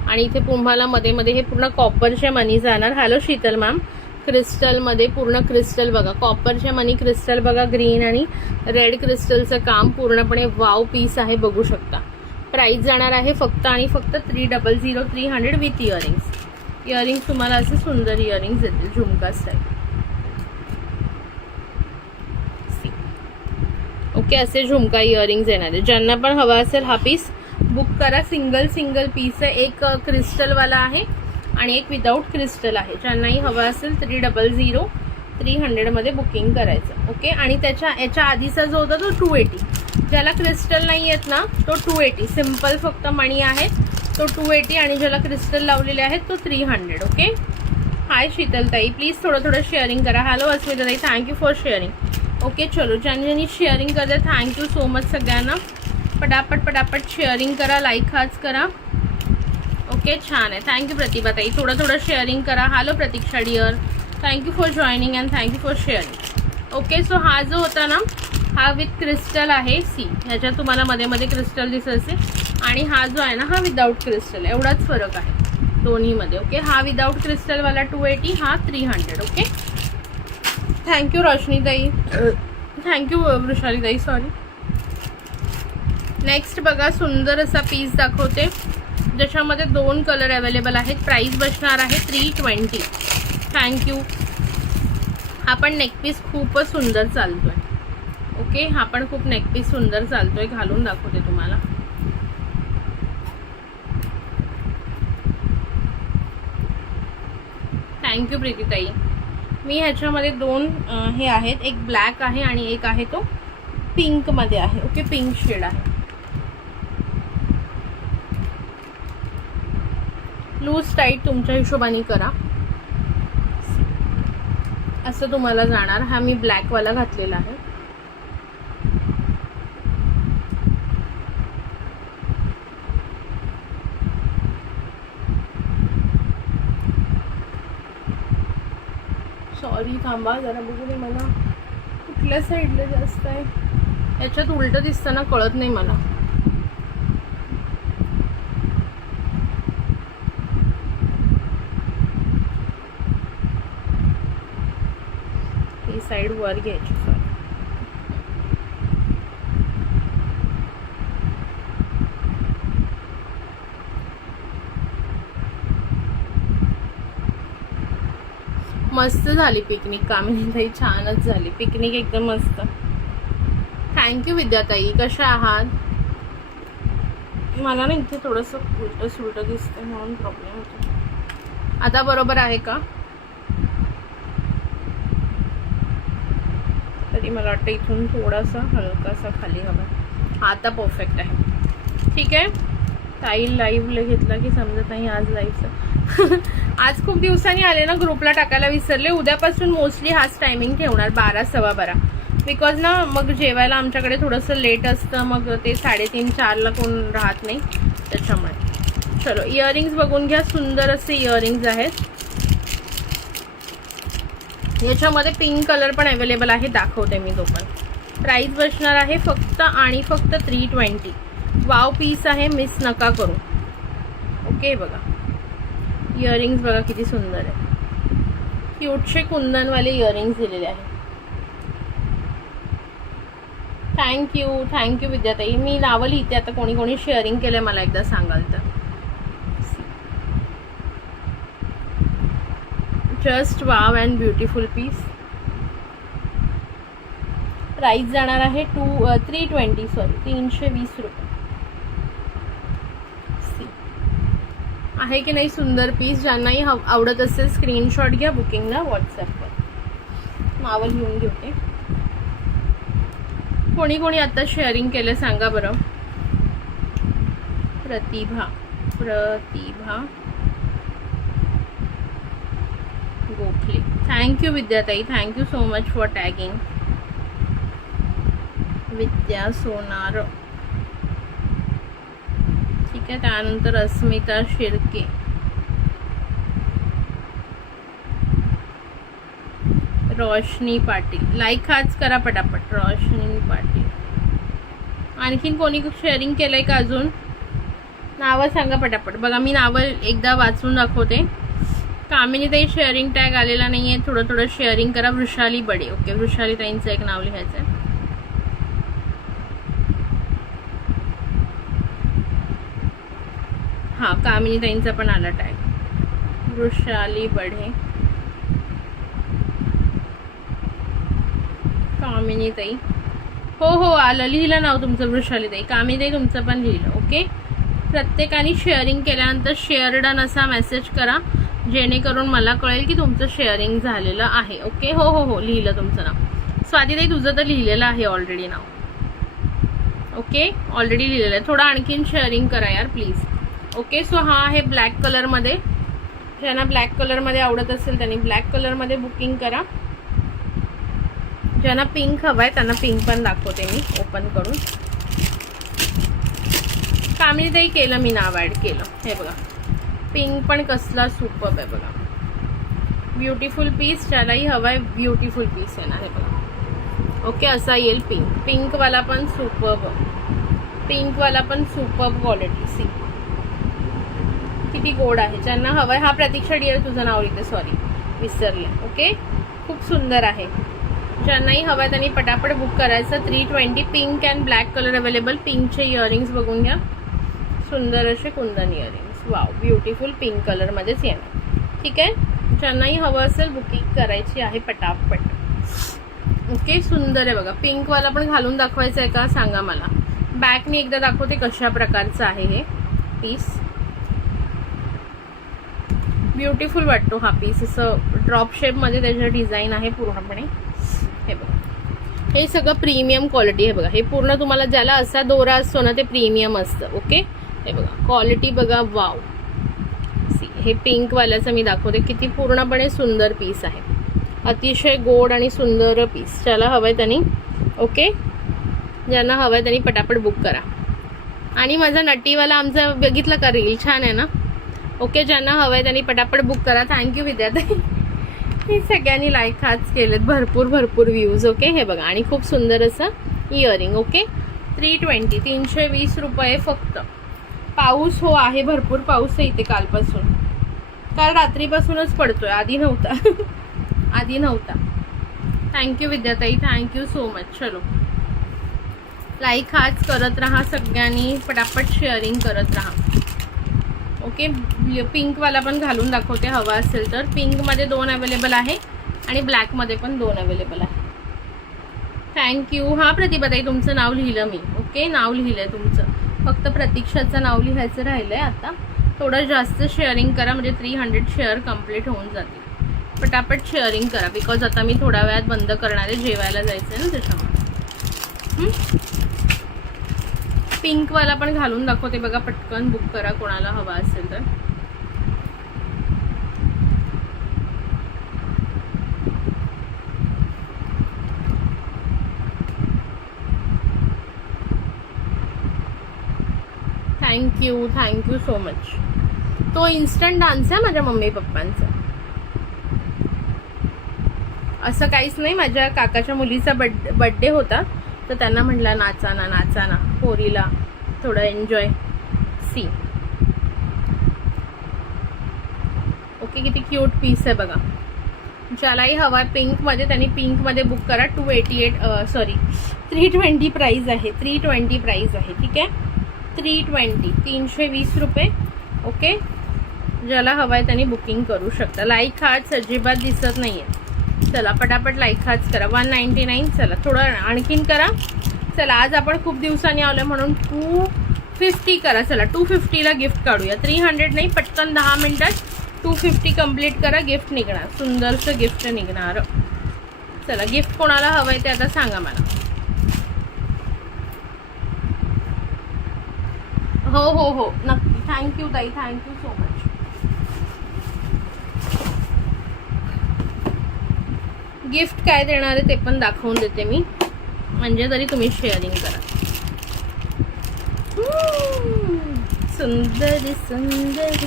आणि इथे तुम्हाला मध्ये मध्ये हे पूर्ण कॉपरचे मनी जाणार. Hello Sheetal ma'am. क्रिस्टलमध्ये पूर्ण क्रिस्टल बघा, कॉपरचे मनी क्रिस्टल बघा, ग्रीन आणि रेड क्रिस्टलचं काम पूर्णपणे वाव पीस आहे, बघू शकता. प्राइस जाणार आहे फक्त आणि फक्त 300 300 विथ इयरिंग्स. इयरिंग्स तुम्हाला असे सुंदर इयरिंग्स येतील झुमका स्टाईल. ओके, असे झुमका इयरिंग्स येणार आहे. ज्यांना पण हवा असेल हा पीस बुक करा. सिंगल पीस आहे. एक क्रिस्टलवाला आहे आणि एक विदाऊट क्रिस्टल आहे. ज्यांनाही हवा असेल 300 300 मध्ये बुकिंग करायचं. ओके, आणि याच्या आधीचा जो होता तो 280. ज्याला क्रिस्टल नाही येत ना तो 280. सिम्पल फक्त मणी आहेत तो 280 आणि ज्याला क्रिस्टल लावलेले आहेत तो 300. ओके. हाय शीतलताई, प्लीज थोडं शेअरिंग करा. हॅलो अस्मिताताई, थँक्यू फॉर शेअरिंग. ओके चलो, ज्यांनी शेअरिंग करते थँक्यू सो मच सगळ्यांना. पटापट शेअरिंग करा, लाईक हाच करा. ओके, छान आहे. थँक्यू प्रतिभाताई. थोडं शेअरिंग करा. Hello Pratiksha dear, thank you for joining and thank you for sharing. Okay, so हा जो होता ना हा विथ क्रिस्टल आहे. सी, ह्याच्यात तुम्हाला मध्ये थ्रिस्टल दिसत असेल. आणि हा जो आहे ना हा विदाऊट क्रिस्टल, एवढाच फरक आहे दोन्हीमध्ये. ओके, हा विदाऊट क्रिस्टलवाला 280, हा 300. ओके, थँक्यू रोशनीताई, थँक्यू वृषालीताई, सॉरी. नेक्स्ट बघा, सुंदर असा पीस दाखवते ज्याच्यामध्ये 2 कलर अवेलेबल आहेत. प्राइस बसणार आहे 320. थँक्यू. हा पण नेकपीस खूपच सुंदर चालतोय. ओके, हा पण खूप नेकपीस सुंदर चालतोय. घालून दाखवते तुम्हाला. थँक्यू प्रीतीताई. मी ह्याच्यामध्ये 2 हे आहेत, एक ब्लॅक आहे आणि एक आहे तो पिंक मध्ये आहे. ओके, पिंक शेड आहे. लूज टाईट तुमच्या हिशोबाने करा. असं तुम्हाला जाणार. हा मी ब्लॅकवाला घातलेला आहे. सॉरी, थांबा जरा बघू दे मला कुठल्या साईडला जास्त आहे. याच्यात उलटं दिसताना कळत नाही मला. ही साईड वर घ्यायची. सॉरी, मस्त झाली पिकनिक. कामिनीताई छानच झाली पिकनिक, एकदम मस्त. थँक्यू विद्याताई. कशा आहात? मला ना इथे थोडंसं उलटं सुलटं दिसतं म्हणून प्रॉब्लेम होतो. आता बरोबर आहे का? तरी मला वाटतं इथून थोडासा हलकासा खाली हवा. आता परफेक्ट आहे. ठीक आहे. ताई लाईव्ह घेतला की समजत नाही आज लाईव्हचं. आज खूप दिवसांनी आले ना, ग्रुपला टाकायला विसरले. उद्यापासून मोस्टली हाच टायमिंग ठेवणार, 12 12:15. बिकॉज ना मग जेवायला आमच्याकडे थोडंसं लेट असतं, मग ते 3:30 4ला कोण राहत नाही त्याच्यामुळे. चलो, इयरिंग्स बघून घ्या. सुंदर असे इयरिंग्स आहेत. याच्यामध्ये पिंक कलर पण अवेलेबल आहे, दाखवते मी तो पण. प्राइस बसणार आहे फक्त आणि फक्त 320. वाव पीस आहे, मिस नका करू. ओके, बघा इयरिंग्स बघा किती सुंदर आहे. क्यूटचे कुंदनवाले इयरिंग्स दिलेले आहेत. थँक्यू विद्याताई. मी नावं लिहिते आता. कोणी शेअरिंग केलंय मला एकदा सांगाल तर. Just wow and beautiful piece. Price जाणार आहे 320, सॉरी 320 रुपये. आहे की नाही सुंदर पीस? ज्यांनाही आवडत असेल स्क्रीनशॉट घ्या, बुकिंगला व्हॉट्सॲपवर. नावं लिहून घेते. कोणी आता शेअरिंग केलं सांगा बरं. प्रतिभा गोखले. थँक्यू विद्याताई. Thank you so much for tagging. Vidya Sonar. ठीक आहे. त्यानंतर अस्मिता शिर्के. रोशनी पाटील. लाईक हाच करा पटापट. रोशनी पाटील. आणखीन कोणी शेअरिंग केलंय का अजून? नावं सांगा पटापट. बघा मी नावं एकदा वाचून दाखवते. कामिनी ताई शेअरिंग टॅग आलेला नाहीये, थोडं शेअरिंग करा. वृषाली बडे. ओके, वृषाली ताईंचं एक नाव लिहायचं आहे. हां, कामिनी ताईंचा पण आला टॅग. वृषाली बडे, कामिनी ताई. हो आलं, लिहिलं नाव तुमचं वृषाली ताई. कामिनी ताई तुमचं पण लिहिलं. ओके, प्रत्येकाने शेअरिंग केल्यानंतर शेअर डन असा मेसेज करा, जेणेकरून मला कळेल की तुमचं शेअरिंग झालेलं आहे. ओके, हो लिहिलं तुमचं नाव. स्वाती ताई तुझं तर लिहिलेलं आहे ऑलरेडी नाव. ओके, ऑलरेडी लिहिलेलं आहे. थोडं आणखीन शेअरिंग करा यार प्लीज. ओके, सो हा आहे ब्लॅक कलरमध्ये. ज्यांना ब्लॅक कलरमध्ये आवडत असेल त्यांनी ब्लॅक कलरमध्ये बुकिंग करा. ज्यांना पिंक हवं आहे त्यांना पिंक पण दाखवते मी ओपन करून. कामिनी ताई केलं मी नाव ॲड केलं. हे बघा, पिंक पण कसला सुपर्ब आहे बघा. ब्युटिफुल पीस, ज्यालाही हवा आहे ब्युटिफुल पीस येणार. हे बघा. ओके, असा येईल पिंक. पिंकवाला पण सुपर्ब, पिंकवाला पण सुपर्ब क्वालिटी. सी किती गोड आहे. ज्यांना हवं आहे, हा प्रतीक्षा डिअर तुझं नाव लिहिते, सॉरी विसरले. ओके, खूप सुंदर आहे. ज्यांनाही हवं आहे त्यांनी पटापट बुक करायचं. 320 pink and black colour available. पिंकचे इयरिंग्स बघून घ्या, सुंदर असे kundan earrings. Wow, beautiful pink कलरमध्येच येणार. ठीक आहे, ज्यांनाही हवं असेल बुकिंग करायची आहे पटापट. ओके, सुंदर आहे बघा. पिंकवाला पण घालून दाखवायचं आहे का सांगा मला. बॅक मी एकदा दाखवते कशा प्रकारचं आहे हे पीस. ब्युटिफुल वाटतो हा पीस. असं ड्रॉप शेपमध्ये त्याचं डिझाईन आहे पूर्णपणे. हे बघा, हे सगळं प्रीमियम क्वालिटी. हे बघा, हे पूर्ण तुम्हाला ज्याला असा दोरा असतो ना ते प्रीमियम असतं. ओके, हे बघा क्वालिटी बघा. वाव, सी हे पिंकवाल्याचं मी दाखवते. किती पूर्णपणे सुंदर पीस आहे. अतिशय गोड आणि सुंदर पीस. ज्याला हवं आहे त्यांनी, ओके, ज्यांना हवं आहे त्यांनी पटापट बुक करा. आणि माझा नटीवाला आमचा बघितलं का रील, छान आहे ना. ओके, ज्यांना हवं आहे त्यांनी पटापट बुक करा. थँक्यू विद्यार्थी. हे सगळ्यांनी लाईक हाच केलेत. भरपूर व्ह्यूज. ओके, हे बघा, आणि खूप सुंदर असं इयरिंग. ओके, 320, 320 रुपये फक्त. पाऊस हो आहे, भरपूर पाऊस आहे इथे कालपासून. काल रात्रीपासूनच पडतोय, आधी नव्हता. थँक्यू विद्याताई, थँक्यू सो मच. चलो, लाईक हाच करत राहा सगळ्यांनी, पटापट शेअरिंग करत राहा. ओके, पिंकवाला पण घालून दाखवते हवा असेल तर. पिंकमध्ये 2 अवेलेबल आहे आणि ब्लॅकमध्ये पण 2 अवेलेबल आहे. थँक्यू. हां प्रतिभाताई तुमचं नाव लिहिलं मी. ओके, नाव लिहिलं आहे तुमचं. फक्त प्रतीक्षाचं नाव लिहायचं राहिलं आहे आता. थोडं जास्त शेअरिंग करा म्हणजे 300 शेअर कंप्लीट होऊन जातील. पटापट शेअरिंग करा बिकॉज आता मी थोड्या वेळात बंद करणार आहे, जेवायला जायचं आहे ना त्याच्यामुळे. पिंकवाला पण घालून दाखवते बघा, पटकन बुक करा कोणाला हवा असेल तर. Thank you so much. तो इन्स्टंट डान्स आहे माझ्या मम्मी पप्पांचा. असं काहीच नाही. माझ्या काकाच्या मुलीचा बड्डे होता तर त्यांना म्हटलं नाचा ना पोरीला थोडं एन्जॉय. सी ओके, किती क्यूट पीस आहे बघा. ज्यालाही हवा पिंकमध्ये त्यांनी पिंकमध्ये बुक करा. 320 प्राईज आहे. 320 प्राईज आहे. ठीक आहे, 320, 320 रुपये. ओके, ज्याला हवा आहे त्यांनी बुकिंग करू शकता. लाईक हाच अजिबात दिसत नाही आहे. चला पटापट लाईक हाच करा. 199. चला थोडं आणखीन करा. चला आज आपण खूप दिवसांनी आलो म्हणून 250 करा. चला 250ला गिफ्ट काढूया. 300 नाही, पटकन 10 मिनिटात 250 कंप्लीट करा. गिफ्ट निघणार, सुंदरसं गिफ्ट निघणार. चला गिफ्ट कोणाला हवं आहे ते आता सांगा मला. हो नक्की. थँक्यू ताई, थँक्यू सो मच. गिफ्ट काय देणार आहे ते पण दाखवून देते मी, म्हणजे तरी तुम्ही शेअरिंग करा. सुंदर सुंदर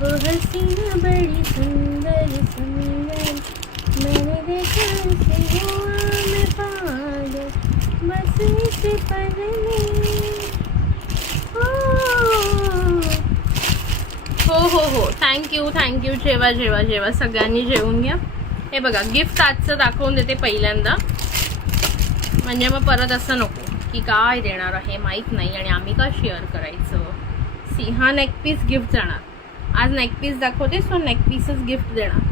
वो हसीना बड़ी सुंदर सुंदर मैंने देखा से हुआ मैं पागल बस इस पल में. हो हो हो, थँक्यू थँक्यू. जेवा जेवा जेवा, सगळ्यांनी जेवून घ्या. हे बघा गिफ्ट आजचं दाखवून देते पहिल्यांदा, म्हणजे मग परत असं नको की काय देणार आहे माहीत नाही आणि आम्ही का शेअर करायचं. सी, हा नेकपीस गिफ्ट जाणार. आज नेकपीस दाखवते, सो नेकपीसच गिफ्ट देणार.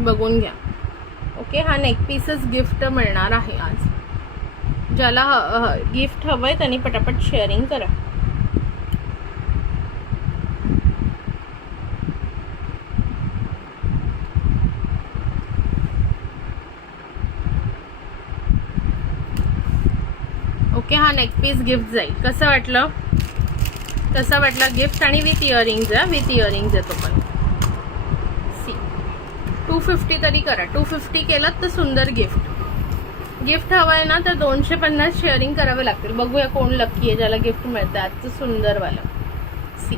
बघून घ्या. ओके, हा नेकपीसच गिफ्ट मिळणार आहे आज. ज्याला गिफ्ट हवंय त्यांनी पटापट शेअरिंग करा. ओके, हा नेकपीस गिफ्ट जाईल. कसं वाटलं, कसं वाटलं गिफ्ट? आणि विथ इयरिंग्ज आहे, विथ इयरिंग्ज आहे तो पण. 250 तरी करा. 250 केलं तर सुंदर गिफ्ट हवं आहे ना, तर 250 शेअरिंग करावे लागतील. बघूया कोण लकी आहे ज्याला गिफ्ट मिळतं आजचं सुंदरवालं. सी,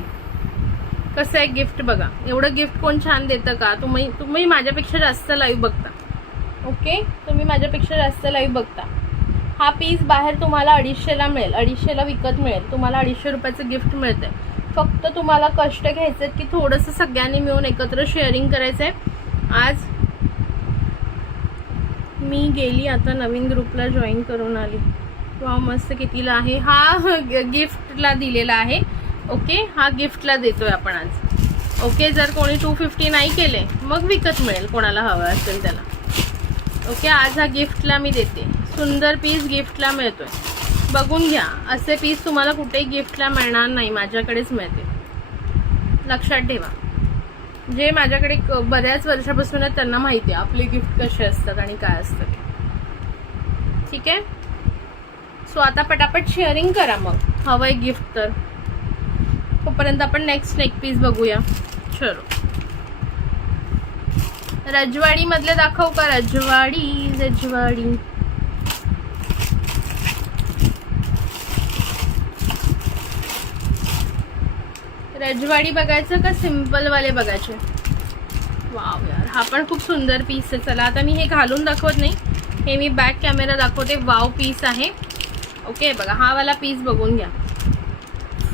कसं आहे गिफ्ट बघा. एवढं गिफ्ट कोण छान देतं का? तुम्ही माझ्यापेक्षा जास्त लाईव्ह बघता. ओके, तुम्ही माझ्यापेक्षा जास्त लाईव्ह बघता. हा पीस बाहेर तुम्हाला 250ला मिळेल, 250ला विकत मिळेल. तुम्हाला 250 रुपयाचं गिफ्ट मिळतंय. फक्त तुम्हाला कष्ट घ्यायचे की थोडंसं सगळ्यांनी मिळून एकत्र शेअरिंग करायचं आहे. आज मी गेली आता नवीन ग्रुपला जॉईन करून आली. वा, मस्त. कितीला आहे हा? गिफ्टला दिलेला आहे. ओके, हा गिफ्टला देतोय आपण आज. ओके, जर कोणी 250 नाही केले मग विकत मिळेल कोणाला हवं असेल त्याला. ओके, आज हा गिफ्टला मी देते. सुंदर पीस गिफ्टला मिळतोय. बघून घ्या, असे पीस तुम्हाला कुठेही गिफ्टला मिळणार नाही, माझ्याकडेच मिळते. लक्षात ठेवा. जे माझ्याकडे बऱ्याच वर्षापासून आहेत त्यांना माहिती आहे आपले गिफ्ट कसे असतात आणि काय असतं. ठीक आहे, सो आता पटापट शेअरिंग करा. मग हवंय गिफ्ट तर तोपर्यंत आपण नेक्स्ट नेक पीस बघूया. चलो, रजवाडी मधले दाखव का? रजवाडी रजवाडी बघायचं का सिम्पल वाले बघायचे? वाव यार, हा पण खूप सुंदर पीस आहे. चला, आता मी हे घालून दाखवत नाही, हे मी बॅक कॅमेरा दाखवते. वाव पीस आहे. ओके, बघा हा वाला पीस बघून घ्या.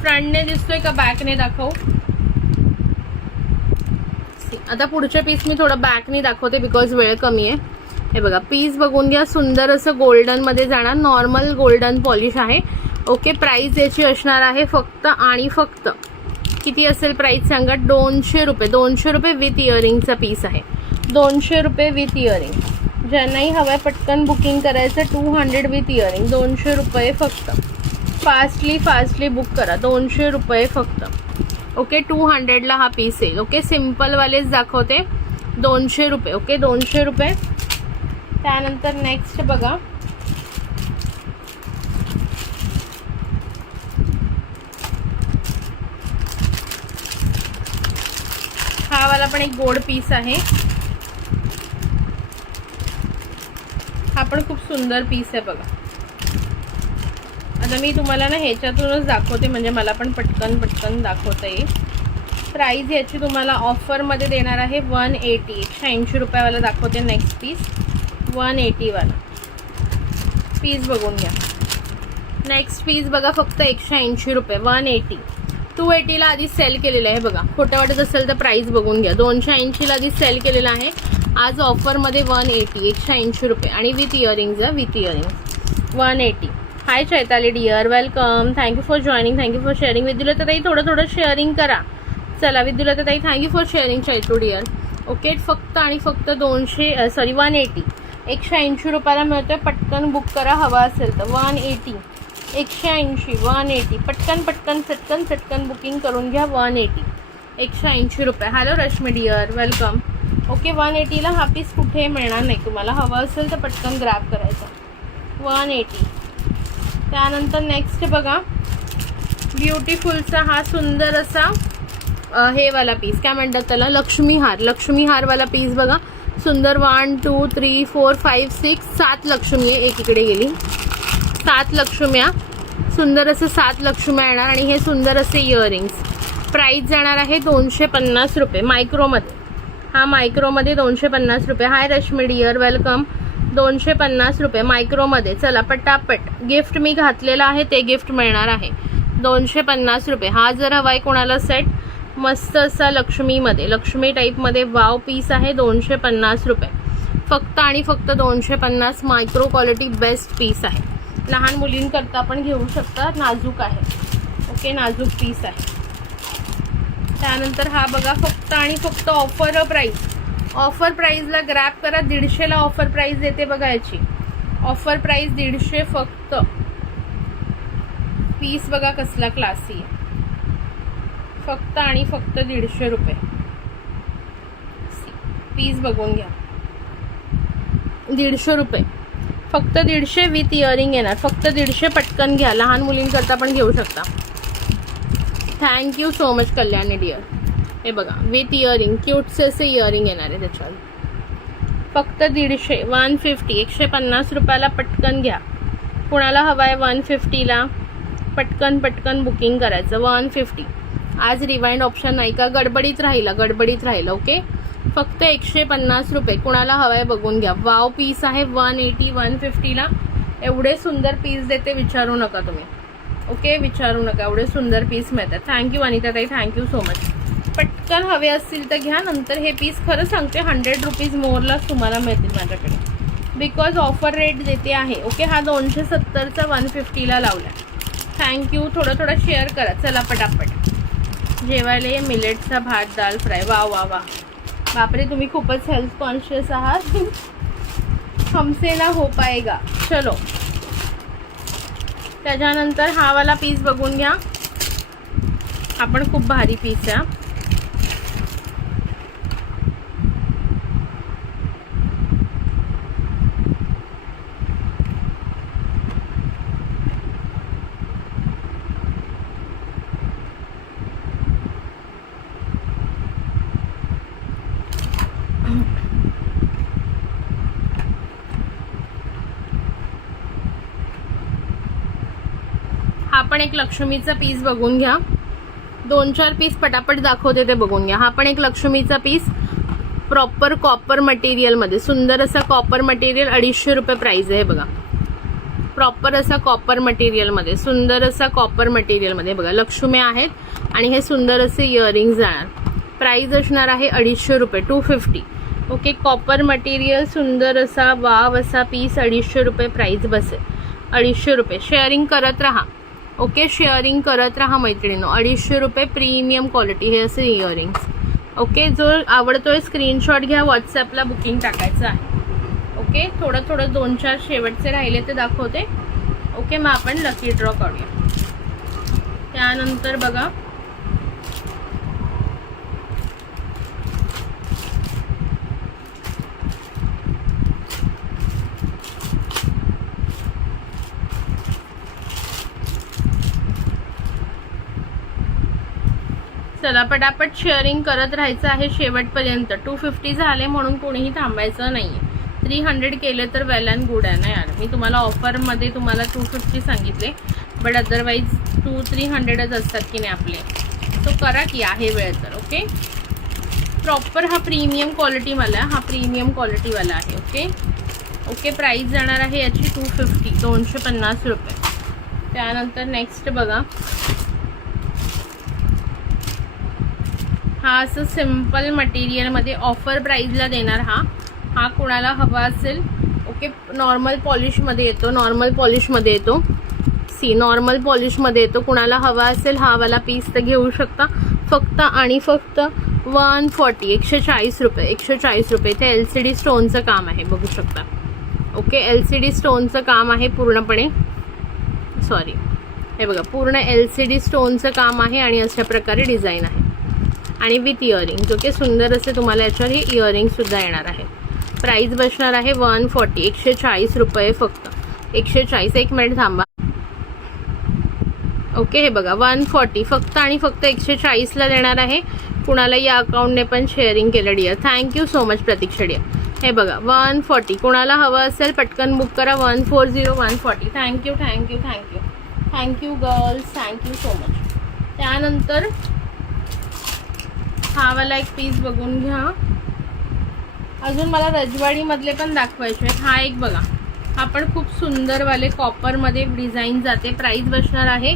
फ्रंटने दिसतोय का बॅकने दाखव? आता पुढचे पीस मी थोडं बॅकने दाखवते बिकॉज वेळ कमी आहे. हे बघा पीस बघून घ्या. सुंदर असं गोल्डन मध्ये जाणार, नॉर्मल गोल्डन पॉलिश आहे. ओके, प्राइस याची असणार आहे फक्त आणि फक्त किती असेल प्राइस सांगा? 200 रुपये. 200 रुपये विथ इयरिंगचा पीस आहे. 200 रुपये विथ इयरिंग. ज्यांनाही हवंय पटकन बुकिंग करायचं. 200 विथ इयरिंग, 200 रुपये फक्त. फास्टली बुक करा. 200 रुपये फक्त. ओके, 200ला हा पीस येईल. ओके, सिम्पलवालेच दाखवते. 200 रुपये. ओके, 200 रुपये. त्यानंतर नेक्स्ट बघा, हा वाला पण एक गोड पीस आहे. हा पण खूप सुंदर पीस आहे बघा. आता मी तुम्हाला ना ह्याच्यातूनच दाखवते म्हणजे मला पण पटकन दाखवता येईल. प्राइस याची तुम्हाला ऑफरमध्ये देणार आहे 180. 180 रुपयावाला दाखवते. नेक्स्ट पीस 180 वाला पीस बघून घ्या. नेक्स्ट पीस बघा, फक्त 180 रुपये. 180. 280ला आधी सेल केलेलं आहे बघा. खोटं वाटत असेल तर प्राइस बघून घ्या. 280ला आधी सेल केलेलं आहे. आज ऑफरमध्ये 180. 180 रुपये आणि विथ इयरिंग्ज आहे. With earrings 180. Hi Chaitali dear, welcome. Thank you for joining, thank you for sharing. विद्युलताई थोडं शेअरिंग करा. चला विद्युलताई, thank you for sharing Chaitu dear. Okay, फक्त आणि फक्त 180. 180 रुपयाला मिळतोय. पटकन बुक करा हवा असेल तर. 180. 180. 180. पटकन बुकिंग करून घ्या. 180. 180 रुपये. Hello Rashmi dear, welcome. Okay, 180ला हा पीस कुठे मिळणार नाही. तुम्हाला हवा असेल तर पटकन ग्रॅब करायचा. 180. त्यानंतर नेक्स्ट बघा, ब्युटिफुलचा हा सुंदर असा हे वाला पीस, काय म्हणतात त्याला, लक्ष्मीहारवाला पीस बघा. सुंदर. 1 2 3 4 5 6 7 लक्ष्मी आहे. एक इकडे गेली. 7 लक्ष्म्या. सुंदर असे 7 लक्ष्म्या येणार आणि हे सुंदर असे इयरिंग्स. प्राइस जाणार आहे 250 रुपये मायक्रोमध्ये. हा मायक्रोमध्ये 250 रुपये. हाय रश्मी डिअर, वेलकम. 250 रुपये मायक्रोमध्ये. चला पटापट गिफ्ट मी घातलेलं आहे ते गिफ्ट मिळणार आहे 250 रुपये. हा जर हवाय कोणाला सेट मस्त असा लक्ष्मीमध्ये, लक्ष्मी टाईपमध्ये वाव पीस आहे 250 रुपये फक्त आणि फक्त 250. मायक्रो क्वालिटी बेस्ट पीस आहे. लहान मुलींकरता आपण घेऊ शकता. नाजूक आहे. ओके, नाजूक पीस आहे. त्यानंतर हा बघा फक्त आणि फक्त ऑफर प्राईस. ऑफर प्राईजला ग्रॅब करा. 150ला ऑफर प्राईस देते बघा याची. ऑफर प्राईस 150 फक्त. पीस बघा कसला क्लासी आहे. फक्त आणि फक्त 150 रुपये. पीस बघून घ्या. 150 रुपये फक्त. 150 विथ इयरिंग येणार. फक्त 150. पटकन घ्या. लहान मुलींकरता पण घेऊ शकता. Thank you so much Kalyani dear. हे बघा विथ इयरिंग क्यूटचे असे इयरिंग येणार आहे त्याच्यावर. फक्त 150. 150 150 रुपयाला पटकन घ्या. कुणाला हवा आहे 150ला पटकन पटकन बुकिंग करायचं. 150. आज रिवाइंड ऑप्शन नाही का? गडबडीत राहिला. ओके, फक्त 150 रुपये. कुणाला हवा आहे बघून घ्या. वाव पीस आहे. 180 150ला एवढे सुंदर पीस देते, विचारू नका तुम्ही. ओके, विचारू नका, एवढे सुंदर पीस मिळतात. थँक्यू अनिता ताई, थँक्यू सो मच. पटकन हवे असतील तर घ्या. नंतर हे पीस खरं सांगते 100 रुपीज मोरलाच तुम्हाला मिळतील माझ्याकडे, बिकॉज ऑफर रेट देते आहे. ओके, हा 270चा 150ला लावला. थँक्यू. थोडं शेअर करा. चला पटापट जेवायला ये. मिलेटचा भात दाल फ्राय. वा वा वा, बापरे तुम्ही खूपच हेल्थ कॉन्शियस आहात. हमसे ना हो पाएगा. चलो, त्याच्यानंतर हा वाला पीस बघून घ्या. हा पण खूप भारी पीस आहे. हा पण एक लक्ष्मीचा पीस बघून घ्या. 2-4 पीस पटापट दाखवते ते बघून घ्या. हा पण एक लक्ष्मीचा पीस प्रॉपर कॉपर मटेरियलमध्ये. सुंदर असा कॉपर मटेरियल. 250 रुपये प्राइस आहे. बघा प्रॉपर असा कॉपर मटेरियलमध्ये. सुंदर असा कॉपर मटेरियलमध्ये बघा लक्ष्मी आहेत आणि हे सुंदर असे इयरिंग्स जाणार. प्राइस असणार आहे 250 रुपये. 250. ओके, कॉपर मटेरियल सुंदर असा वाव असा पीस 250 रुपये प्राइस बसेल. 250 रुपये. शेअरिंग करत राहा. ओके, शेअरिंग करत राहा मैत्रिणींनो. 250 रुपये प्रीमियम क्वालिटी हे असे इयरिंग्स. ओके, जो आवडतोय स्क्रीनशॉट घ्या. व्हॉट्सॲपला बुकिंग टाकायचं आहे. ओके, थोडं 2-4 शेवटचे राहिले ते दाखवते. ओके, मग आपण लकी ड्रॉ काढूया. त्यानंतर बघा चला पटापट शेअरिंग करत राहायचं आहे शेवटपर्यंत. 250 झाले म्हणून कोणीही थांबायचं नाही आहे. 300 केले तर वेल अँड गुड आहे ना यार. मी तुम्हाला ऑफरमध्ये तुम्हाला 250 सांगितले, बट अदरवाईज 200-300च असतात की नाही आपले. तो करा की आहे वेळ तर. ओके, प्रॉपर हा प्रीमियम क्वालिटीवाला. हा प्रीमियम क्वालिटीवाला आहे. ओके ओके, प्राईस जाणार आहे याची 250. 250 रुपये. त्यानंतर नेक्स्ट बघा, हा असं सिम्पल मटेरियलमध्ये ऑफर प्राईजला देणार. हा कोणाला हवा असेल. ओके, नॉर्मल पॉलिशमध्ये येतो. नॉर्मल पॉलिशमध्ये येतो. नॉर्मल पॉलिशमध्ये येतो. कुणाला हवा असेल हा वाला पीस तर घेऊ शकता. फक्त आणि फक्त 140. 140 रुपये. 140 रुपये. इथे LCD स्टोनचं काम आहे बघू शकता. ओके, LCD स्टोनचं काम आहे पूर्णपणे. सॉरी, हे बघा पूर्ण LCD स्टोनचं काम आहे आणि अशा प्रकारे डिझाईन आहे आणि विथ इयरिंग्स. ओके, सुंदर असे तुम्हाला याच्यावर हे इयरिंगसुद्धा येणार आहे. प्राईस बसणार आहे 140. 140 रुपये फक्त. 140. 1 मिनिट थांबा. ओके, हे बघा 140 फक्त आणि फक्त 140ला देणार आहे. कुणाला या अकाउंटने पण शेअरिंग केलं डिअर. थँक्यू सो मच प्रतीक्षा डिअर. हे बघा 140. कुणाला हवं असेल पटकन बुक करा. 140 140. Thank you thank you thank you. Thank you girls, thank you so much. त्यानंतर हा वाला एक पीस बघून घ्या. अजून मला रजवाडीमधले पण दाखवायचे आहेत. हा एक बघा, हा पण खूप सुंदरवाले कॉपरमध्ये डिझाईन जाते. प्राईस बसणार आहे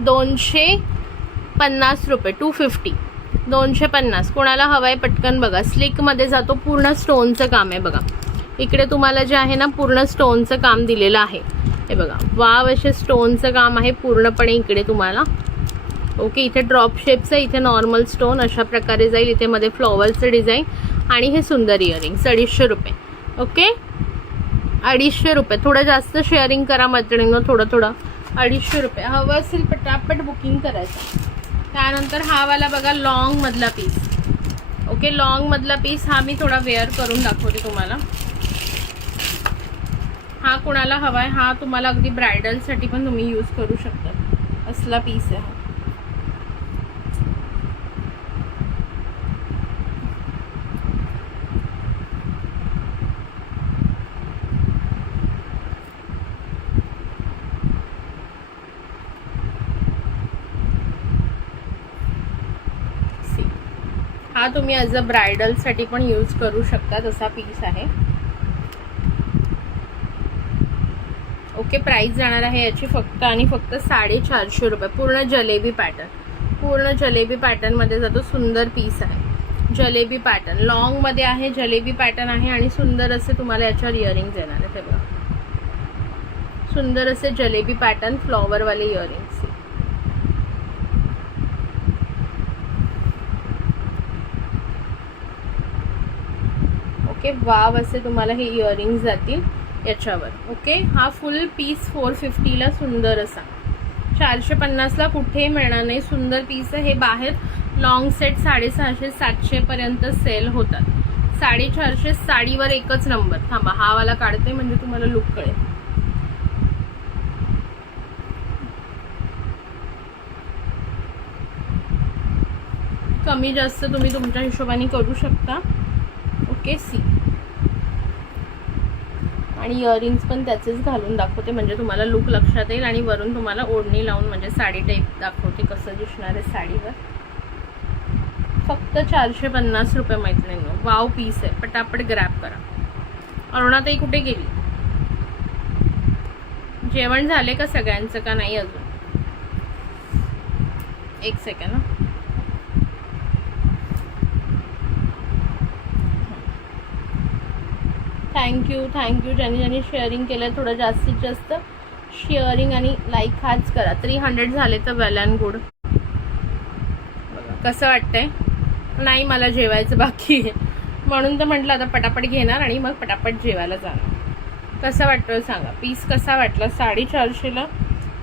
250 रुपये, 250, 250. कोणाला हवा आहे पटकन बघा. स्लिकमध्ये जातो, पूर्ण स्टोनचं काम आहे बघा. इकडे तुम्हाला जे आहे ना पूर्ण स्टोनचं काम दिलेलं आहे. हे बघा, वाव असे स्टोनचं काम आहे पूर्णपणे इकडे तुम्हाला. ओके, इथे ड्रॉप शेपचं, इथे नॉर्मल स्टोन अशा प्रकारे जाईल. इथे मध्ये फ्लॉवरचं डिझाईन आणि हे सुंदर इयरिंग्स 250 रुपये. ओके, 250 रुपये. थोडं जास्त शेअरिंग करा मैत्रिणींनो, थोडं 250 रुपये. हवं असेल पटापट बुकिंग करायचं. त्यानंतर हा वाला बघा, लॉंग मधला पीस. ओके, लॉंग मधला पीस हा मी थोडा वेअर करून दाखवते तुम्हाला. हा कुणाला हवा आहे, हा तुम्हाला अगदी ब्रायडलसाठी पण तुम्ही यूज करू शकता. असला पीस आहे हा. हा तुम्ही ॲज अ ब्रायडलसाठी पण यूज करू शकता, तसा पीस आहे. ओके, प्राइस जाणार आहे याची फक्त आणि फक्त 450 रुपये. पूर्ण जलेबी पॅटर्न, पूर्ण जलेबी पॅटर्नमध्ये जातो. सुंदर पीस आहे, जलेबी पॅटर्न लॉंगमध्ये आहे, जलेबी पॅटर्न आहे आणि सुंदर असे तुम्हाला याच्यावर इयरिंग्स येणार आहे. बघा, सुंदर असे जलेबी पॅटर्न फ्लॉवरवाले इयरिंग्स. ओके, वाव असे तुम्हाला हे इयरिंग्स जातील याच्यावर. ओके, हा फुल पीस 450ला सुंदर असा. 450ला कुठेही मिळणार नाही. सुंदर पीस आहे हे. बाहेर लॉंग सेट 650, 700 पर्यंत सेल होतात. 450 साडीवर एकच नंबर. थांबा, हा वाला काढते म्हणजे तुम्हाला लुक कळेल. कमी जास्त तुम्ही तुमच्या हिशोबाने करू शकता. Okay, C. आणि इयरिंग्स पण त्याचेच घालून दाखवते म्हणजे तुम्हाला लुक लक्षात येईल. आणि वरून तुम्हाला ओढणी लावून म्हणजे साडी टाईप दाखवते कसं दिसणार आहे साडीवर. फक्त 450 रुपये मैत्रिणींनो. वाव पीस आहे, पटापट ग्रॅब करा. अरुणाताई कुठे गेली? जेवण झाले का सगळ्यांचं का नाही अजून? एक सेकंड. थँक्यू ज्यांनी ज्यांनी शेअरिंग केलं. थोडं जास्तीत जास्त शेअरिंग आणि लाईक हाच करा. 300 झाले तर वेल अँड गुड. कसं वाटतंय? नाही, मला जेवायचं बाकी आहे म्हणून तर म्हटलं आता पटापट घेणार आणि मग पटापट जेवायला जाणार. कसं वाटतं सांगा, पीस कसा वाटला? 450ला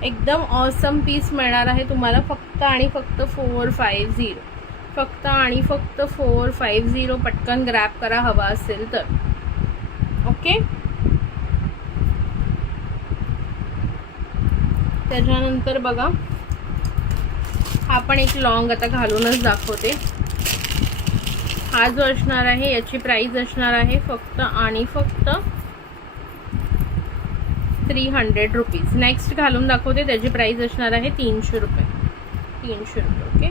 एकदम ऑसम पीस मिळणार आहे तुम्हाला. फक्त आणि फक्त 450. फक्त आणि फक्त 450. पटकन ग्रॅब करा हवा असेल तर. ओके, त्याच्यानंतर बघा, हा पण एक लॉंग आता घालूनच दाखवते. हा जो असणार आहे याची प्राइस असणार आहे फक्त आणि फक्त 300 रुपीज. नेक्स्ट घालून दाखवते, त्याची प्राइस असणार आहे 300 रुपये. 300 रुपये. ओके,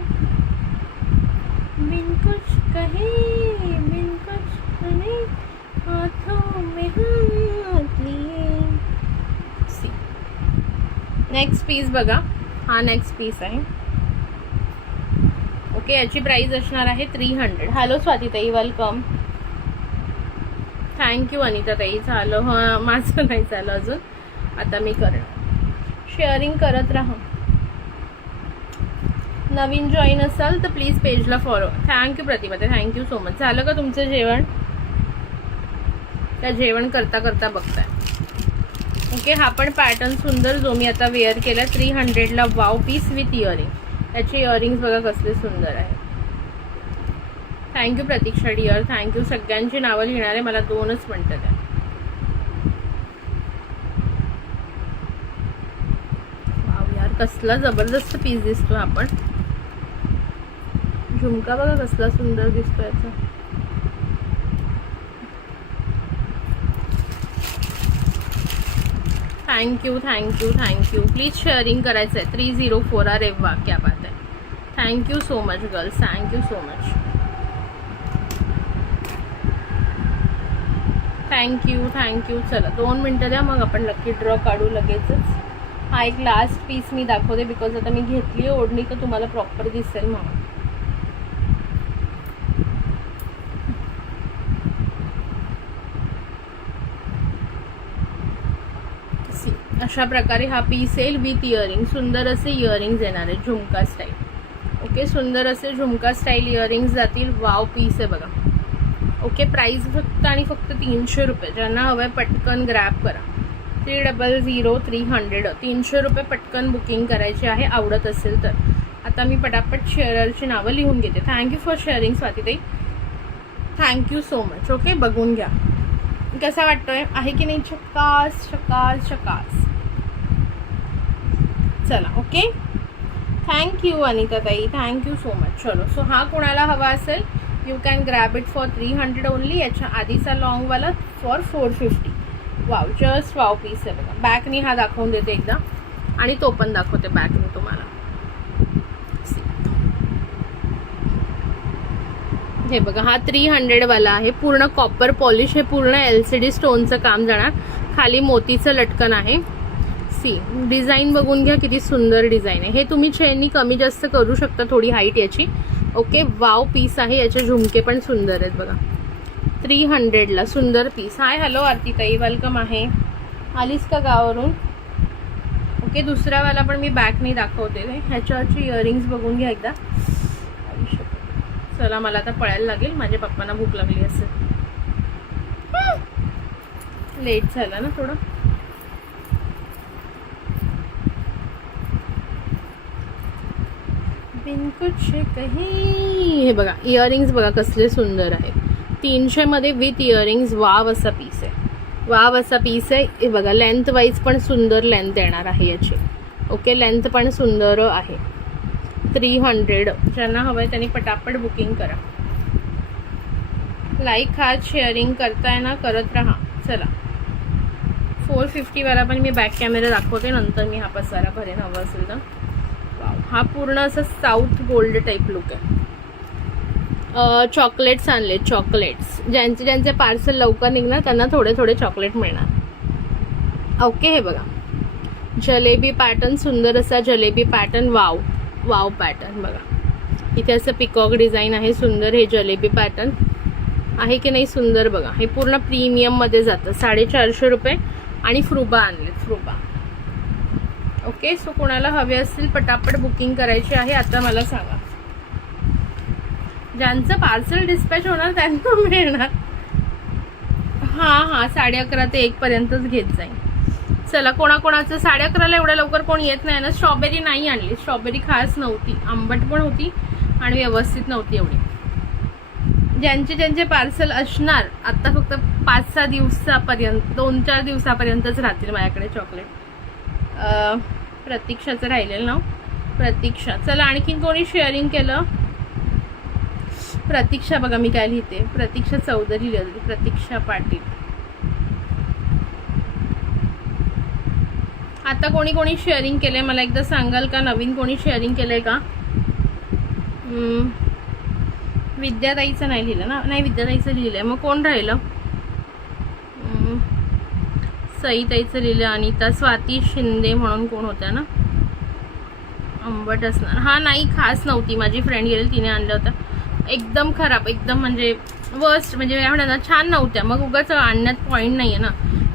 बिन कुछ कहे बिन कुछ सुने हाथों में हाथ लिए. सी, नेक्स्ट पीस बघा, हा नेक्स्ट पीस आहे. ओके, याची प्राइस असणार आहे 300. हॅलो स्वातीताई, वेलकम. थँक्यू अनिताताई. झालं? हां, माझं नाही झालं अजून, आता मी करणार. शेअरिंग करत राहा. नवीन जॉईन असाल तर प्लीज पेजला फॉलो. थँक्यू प्रतिभाताई, थँक्यू सो मच. झालं का तुमचं जेवण? त्या जेवण करता करता बघताय. ओके, हा पण पॅटर्न सुंदर जो मी आता वेअर केला 300ला. Wow piece with earring. त्याचे इयरिंग्स बघा कसले सुंदर आहे. Thank you Pratiksha dear, thank you. सगळ्यांची नावं लिहिणारे, मला 2च म्हणतात आहे. वाव यार, कसला जबरदस्त पीस दिसतो. आपण झुमका बघा कसला सुंदर दिसतो याचा. Thank you thank you thank you. Please sharing करायचं आहे. 304. अरे वा, क्या बात आहे. Thank you so much girls, thank you so much. Thank you. चला 2 मिनटं द्या, मग आपण लकी ड्रॉ काढू लगेचच. हा एक लास्ट पीस मी दाखवते, बिकॉज आता मी घेतली आहे ओढणी तर तुम्हाला प्रॉपर दिसेल म्हणून. अशा प्रकारे हा पीस येईल विथ इयरिंग. सुंदर असे इयरिंग्स येणार आहे झुमका स्टाईल. ओके, सुंदर असे झुमका स्टाईल इयरिंग्स जातील. वाव पीस आहे बघा. ओके, प्राईस फक्त आणि फक्त 300 रुपये. ज्यांना हवं आहे पटकन ग्रॅब करा. 300 300 रुपये पटकन बुकिंग करायची आहे, आवडत असेल तर. आता मी पटापट शेअररची नावं लिहून घेते. थँक्यू फॉर शेअरिंग स्वातीताई, थँक्यू सो मच. ओके, बघून घ्या कसा वाटतोय, आहे की नाही. चकास चकास चकास. चला ओके, थँक्यू अनिताताई, थँक्यू सो मच. चलो, सो हा कोणाला हवा असेल you can grab it for 300 only. याच्या आधीचा लॉंगवाला for 450. Wow, just wow piece आहे बघा. बॅकनी हा दाखवून देते एकदा, आणि तो पण दाखवते बॅकनी तुम्हाला. हे बघा, हा 300 वाला आहे. पूर्ण कॉपर पॉलिश, हे पूर्ण LCD स्टोनचं काम जाणार. खाली मोतीचं लटकन आहे. सी डिझाईन बघून घ्या, किती सुंदर डिझाईन आहे. हे तुम्ही चेननी कमी जास्त करू शकता, थोडी हाईट याची. ओके, वाव पीस आहे. याचे झुमके पण सुंदर आहेत बघा. 300ला सुंदर पीस. हाय, हॅलो आरतीताई, वेलकम आहे. आलीस का गावावरून. ओके, दुसरावाला पण मी बॅकनी दाखवते. ह्याच्यावरची इयरिंग्स बघून घ्या एकदा. चला, मला आता पळायला लागेल, माझ्या पप्पांना भूक लागली असेल. लेट झाला ना थोडं. बिन कुछ कहीं. हे बघा, इयरिंग्स बघा कसले सुंदर आहे. 300 मध्ये विथ इयरिंग्स. वाव असा पीस आहे, वाव असा पीस आहे. हे बघा, लेंथ वाईज पण सुंदर लेंथ येणार आहे याची. ओके, लेंथ पण सुंदर आहे. 300. ज्यांना हवं आहे त्यांनी पटापट बुकिंग करा. लाईक हा शेअरिंग करताय ना, करत राहा. चला, 450 वाला पण मी बॅक कॅमेरा दाखवते, नंतर मी हा पसारा भरेन हवं असेल तर. वाव, हा पूर्ण असं साऊथ गोल्ड टाईप लुक आहे. चॉकलेट्स आणले, चॉकलेट्स. ज्यांचे पार्सल लवकर निघणार त्यांना थोडे थोडे चॉकलेट मिळणार. ओके, हे बघा, जलेबी पॅटर्न, सुंदर असा jalebi pattern. Wow wow pattern बघा. इथे असं पिकॉक डिझाईन आहे सुंदर. हे जलेबी पॅटर्न आहे की नाही सुंदर बघा. हे पूर्ण प्रीमियममध्ये जातं. 450 रुपये. आणि फ्रुबा आणले, फ्रुबा. ओके, सो कोणाला हवे असतील पटापट बुकिंग करायची आहे. आता मला सांगा, ज्यांचं पार्सल डिस्पॅच होणार त्यांना मिळणार. हां, 11:30 ते 1 पर्यंतच घेत जाईल. चला, कोणाकोणाचं 11:30ला एवढ्या लवकर कोण येत नाही ना. स्ट्रॉबेरी नाही आणली, स्ट्रॉबेरी खास नव्हती, आंबट पण होती आणि व्यवस्थित नव्हती एवढी. ज्यांचे पार्सल असणार आता फक्त 5-6 दिवसापर्यंत, 2-4 दिवसापर्यंतच राहतील माझ्याकडे चॉकलेट. प्रतीक्षाचं राहिलेलं नाव, प्रतीक्षा. चला, आणखीन कोणी शेअरिंग केलं. प्रतीक्षा बघा, मी काय लिहिते, प्रतीक्षा चौधरी लिहिली, प्रतीक्षा पाटील. आता कोणी कोणी शेअरिंग केलंय मला एकदा सांगाल का. नवीन कोणी शेअरिंग केलंय का. विद्याताईचं नाही लिहिलं ना. नाही, विद्याताईचं लिहिलंय. मग कोण राहिलं. सईताईचं लिहिलं. अनिता, स्वाती शिंदे म्हणून कोण होत्या ना. आंबट असणार. हा, नाही, खास नव्हती. माझी फ्रेंड गेली, तिने आणलं होतं. एकदम खराब, एकदम म्हणजे वर्स्ट, म्हणजे म्हणा ना, छान नव्हत्या. मग उगाच आणण्यात पॉईंट नाही आहे ना.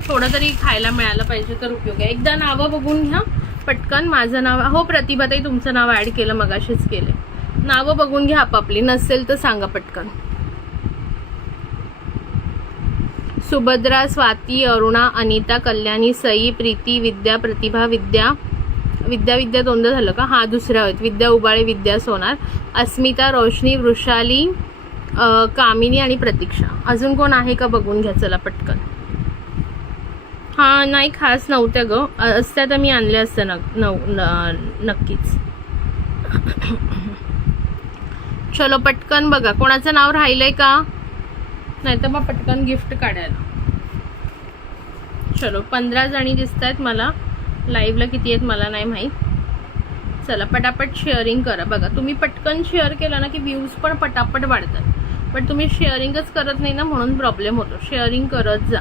थोडं तरी खायला मिळालं पाहिजे तर उपयोग आहे. एकदा नावं बघून घ्या पटकन. माझं नाव, हो प्रतिभाताई तुमचं नाव ॲड केलं, मगाशीच केलं. नावं बघून घ्या आपापली, नसेल तर सांगा पटकन. सुभद्रा, स्वाती, अरुणा, अनिता, कल्याणी, सई, प्रीती, विद्या, प्रतिभा, विद्या दोनदा झालं का. हा, दुसऱ्या आहेत. विद्या उबाळे, विद्या सोनार, अस्मिता, रोशनी, वृषाली, कामिनी आणि प्रतीक्षा. अजून कोण आहे का बघून घ्या चला पटकन. हां, नाही, खास नव्हत्या ग. असत्या तर मी आणल्या असत्या नक्कीच. चलो पटकन बघा कोणाचं नाव राहिलंय का, नाही तर मग पटकन गिफ्ट काढायला. चलो 15 जणी दिसत आहेत मला. लाईव्हला किती आहेत मला नाही माहीत. चला पटापट शेअरिंग करा. बघा तुम्ही पटकन शेअर केलं ना की व्ह्यूज पण पटापट वाढतात, पण तुम्ही शेअरिंगच करत नाही ना, म्हणून प्रॉब्लेम होतो. शेअरिंग करत जा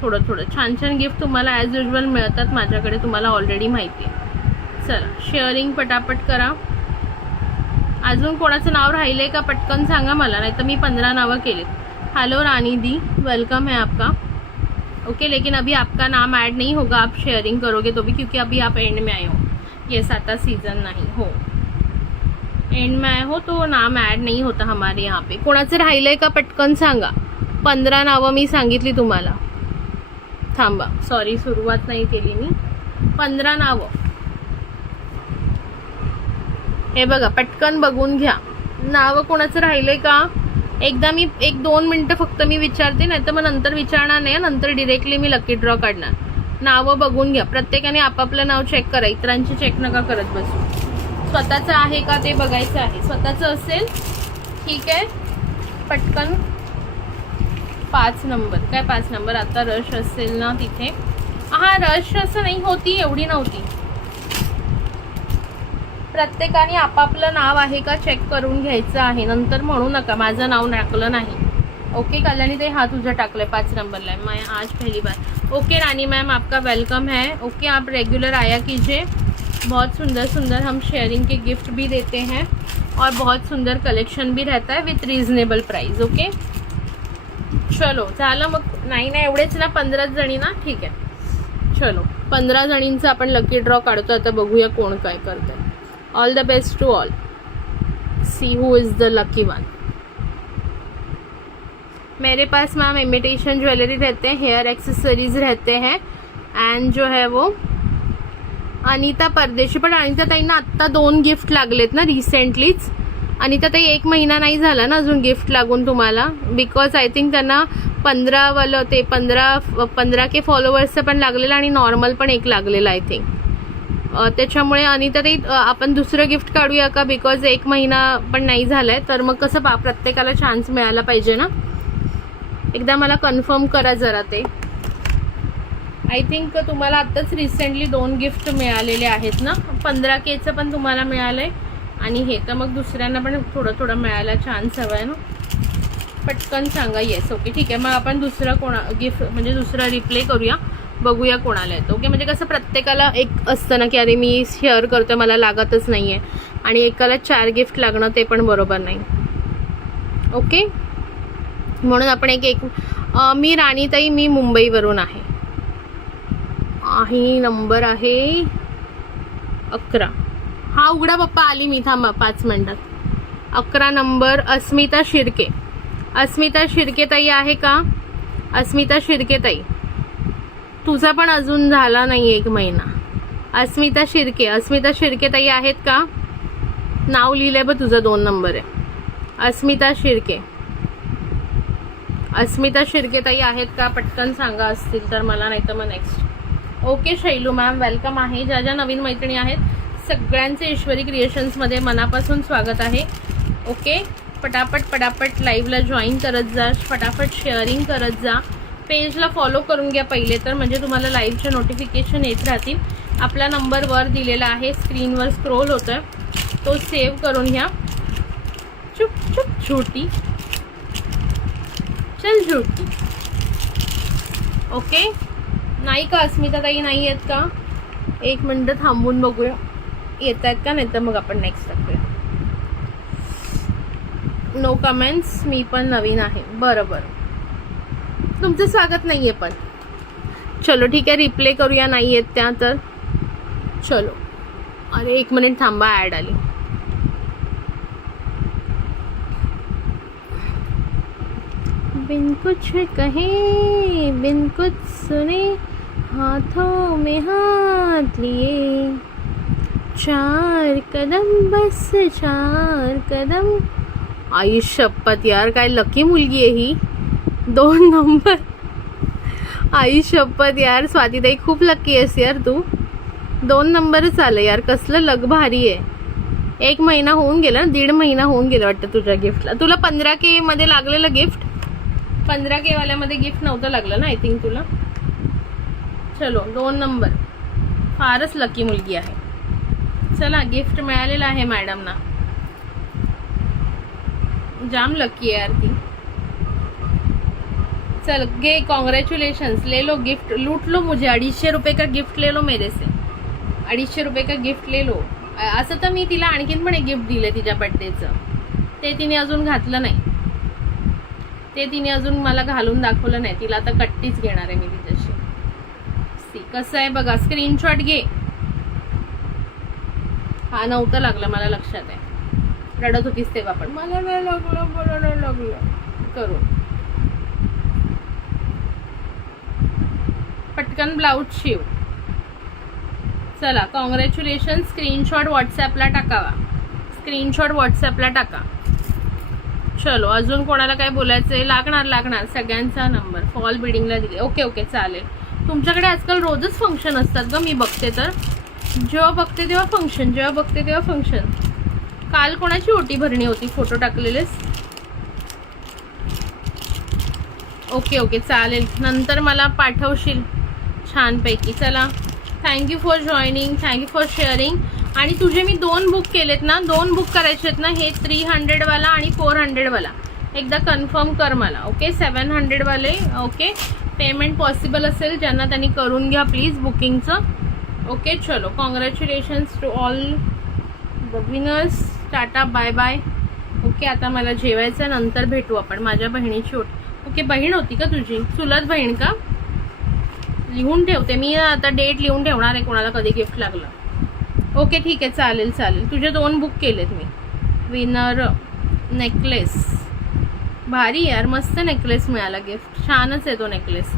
थोडं थोडं. छान छान गिफ्ट तुम्हाला ॲज युजल मिळतात माझ्याकडे, तुम्हाला ऑलरेडी माहिती आहे. चला शेअरिंग पटापट करा. अजून कोणाचं नाव राहिलं आहे का पटकन सांगा मला, नाही तर मी 15 नावं केलीत. हेलो रानी दी, वेलकम है आपका. ओके लेकिन अभी आपका नाम ऐड नहीं होगा, आप शेयरिंग करोगे तो भी, क्योंकि अभी आप एंड में आए हो. येस आता सीजन नाही हो, एंड में आए हो तो नाम ऐड नहीं होता हमारे यहाँ पे. कोणाचं राहिलंय का पटकन सांगा. 15 नावं मी सांगितली तुम्हाला. थांबा सॉरी सुरुवात नाही केली मी. 15 नावं हे बघा पटकन बघून घ्या. नावं कोणाचं राहिलंय का एकदा मी 1-2 मिनटं फक्त मी विचारते, नाही तर मग नंतर विचारणार नाही. नंतर डिरेक्टली मी लकी ड्रॉ काढणार. नावं बघून घ्या. प्रत्येकाने आपापलं नाव चेक करा, इतरांची चेक नका करत बसू. स्वतःचं आहे का ते बघायचं आहे. स्वतःचं असेल ठीक आहे. पटकन 5 नंबर काय 5 नंबर आता रश असेल ना तिथे. हा रश असं नाही होती, एवढी नव्हती. प्रत्येकाने आपापलं नाव आहे का चेक करून घ्यायचं आहे. नंतर म्हणू नका माझं नाव टाकलं नाही. ओके कल्याणी ते हा तुझं टाकलंय 5 नंबरला है. मैं आज पहली बार. ओके रानी मैम आपका वेलकम है. ओके आप रेगुलर आया कीजिए. बहुत सुंदर सुंदर हम शेयरिंग के गिफ्ट भी देते हैं और बहुत सुंदर कलेक्शन भी रहता है विथ रिजनेबल प्राइस. ओके चलो झालं मग. नाही ना एवढेच ना 15 जणी ना, ठीक आहे. चलो 15 जणींचं आपण लकी ड्रॉ काढतो. आता बघूया कोण काय करतंय. All the best to all. See who is the lucky one. मेरे पास मैम इमिटेशन ज्वेलरी रहते हैं, हेयर एक्सेसरीज रहते हैं एंड जो है वो अनिता परदेशी. पण अनिता ताईंना आत्ता 2 गिफ्ट लागलेत ना रिसेंटलीच. अनिता ताई 1 महिना नाही झाला ना अजून गिफ्ट लागून तुम्हाला, बिकॉज आय थिंक त्यांना 15 वालं ते 15K फॉलोअर्सचं पण लागलेलं आणि नॉर्मल पण एक लागलेलं आय थिंक. त्याच्यामुळे अनिता ताई आपण दुसरं गिफ्ट काढूया का, बिकॉज 1 महिना पण नाही झालाय. तर मग कसं प्रत्येकाला चान्स मिळायला पाहिजे ना. एकदा मला कन्फर्म करा जरा ते. आय थिंक तुम्हाला आत्ताच रिसेंटली 2 गिफ्ट मिळालेले आहेत ना. 15Kचं पण तुम्हाला मिळालंय आणि हे तर मग दुसऱ्यांना पण थोडं थोडं मिळायला चान्स हवा आहे ना. पटकन सांगा. येस ओके ठीक आहे. मग आपण दुसरं गिफ्ट म्हणजे दुसरं रिप्ले करूया, बघूया कोणाला येतं. ओके म्हणजे कसं प्रत्येकाला एक असतं ना की अरे मी शेअर करतोय मला लागतच नाही आहे, आणि एकाला 4 गिफ्ट लागणं ते पण बरोबर नाही. ओके म्हणून आपण एक मी राणीताई मी मुंबईवरून आहे. नंबर आहे 11. हा उघडा पप्पा आली मी, थांबा 5 मिनिटात. 11 नंबर अस्मिता शिर्के. अस्मिता शिर्के ताई आहे का. अस्मिता शिर्के ताई तुझा पण अजून झाला नाही 1 महिना. अस्मिता शिर्के ताई आहेत का. नाव लिहिलंय बघ तुझं 2 नंबर आहे. अस्मिता शिर्के ताई आहेत का पटकन सांगा असतील तर मला, नाही तर मग next. Okay Shailu ma'am welcome आहे. ज्या ज्या नवीन मैत्रिणी आहेत सगळ्यांचे ईश्वरी क्रिएशन्समध्ये मनापासून स्वागत आहे. ओके पटापट लाईव्हला जॉईन करत जा, फटाफट शेअरिंग करत जा. पेजला फॉलो करून घ्या पहिले तर, म्हणजे तुम्हाला लाईव्हचे नोटिफिकेशन येत राहतील. आपला नंबर वर दिलेला आहे, स्क्रीनवर स्क्रोल होतोय, तो सेव्ह करून घ्या. चुप छोटी चल झुटी. ओके नाही का अस्मिता ताई नाही आहेत का. 1 मिनिट थांबून बघूया येत आहेत का, नाही तर मग आपण नेक्स्ट टाकूया. No comments. मी पण नवीन आहे. बरोबर तुमचं स्वागत नाही आहे पण. चलो ठीक आहे रिप्ले करूया. नाही आहेत त्या तर चलो. अरे 1 मिनिट थांबा ॲड आली. बिन कुछ कहे बिन कुछ सुने हाथों में हाथ लिए 4 कदम बस 4 कदम. आई शपथ यार काय लकी मुलगी आहे ही. 2 नंबर. आई शपथ यार स्वातीताई खूप लकी आहेस यार तू. 2 नंबरच आलं यार. कसलं लक भारी आहे. 1 महिना होऊन गेला ना, 1.5 महिना होऊन गेला वाटतं तुझ्या गिफ्टला. तुला 15K मध्ये लागलेलं गिफ्ट. 15K वाल्यामध्ये गिफ्ट नव्हतं लागलं ना आय थिंक तुला. चलो 2 नंबर. फारच लकी मुलगी आहे. चला गिफ्ट मिळालेलं आहे मॅडमना. जाम लकी आहे यार ती. चल गे कॉन्ग्रेचुलेशंस. ले लो गिफ्ट. लूट लो मुझे. 250 रुपये का गिफ्ट ले लो मेरे से. 250 रुपये का गिफ्ट ले लो. असं तर मी तिला आणखीन पण एक गिफ्ट दिलं तिच्या बड्डेचं. ते तिने अजून घातलं नाही. ते तिने अजून मला घालून दाखवलं नाही. तिला आता कट्टीच घेणार आहे मी तिच्याशी. सी कसं आहे बघा. स्क्रीनशॉट घे. हा नव्हतं लागलं मला लक्षात आहे. रडत होतीस तेव्हा पण. मला नाही लागलं, मला नाही लागलं करून. पटकन ब्लाऊज शिव. चला कॉंग्रॅच्युलेशन. स्क्रीनशॉट व्हॉट्सॲपला टाकावा. स्क्रीनशॉट व्हॉट्सॲपला टाका. चलो अजून कोणाला काय बोलायचं आहे. लागणार सगळ्यांचा नंबर. फॉल बिडिंगला दिले. ओके चालेल. तुमच्याकडे आजकाल रोजच फंक्शन असतात ग. मी बघते तर जेव्हा बघते तेव्हा फंक्शन. काल कोणाची ओटी भरणी होती. फोटो टाकलेलेस. ओके चालेल. नंतर मला पाठवशील छानपैकी. चला thank you for joining. Thank you for sharing. आणि तुझे मी 2 बुक केलेत ना. 2 बुक करायचे आहेत ना. हे 300 वाला आणि 400 वाला. एकदा कन्फर्म कर मला. ओके 700 वाले. ओके पेमेंट पॉसिबल असेल ज्यांना त्यांनी करून घ्या प्लीज बुकिंगचं. ओके चलो congratulations to all the winners. Tata bye bye. ओके आता मला जेवायचं. नंतर भेटू आपण. माझ्या बहिणीची ओके बहीण होती का तुझी. चुलत बहीण का. लिहून ठेवते मी. आता डेट लिहून ठेवणार आहे कोणाला कधी गिफ्ट लागलं. ओके ठीक आहे चालेल. तुझे 2 बुक केलेत मी. Winner necklace. भारी यार मस्त नेकलेस मिळाला गिफ्ट. छानच आहे तो नेकलेस.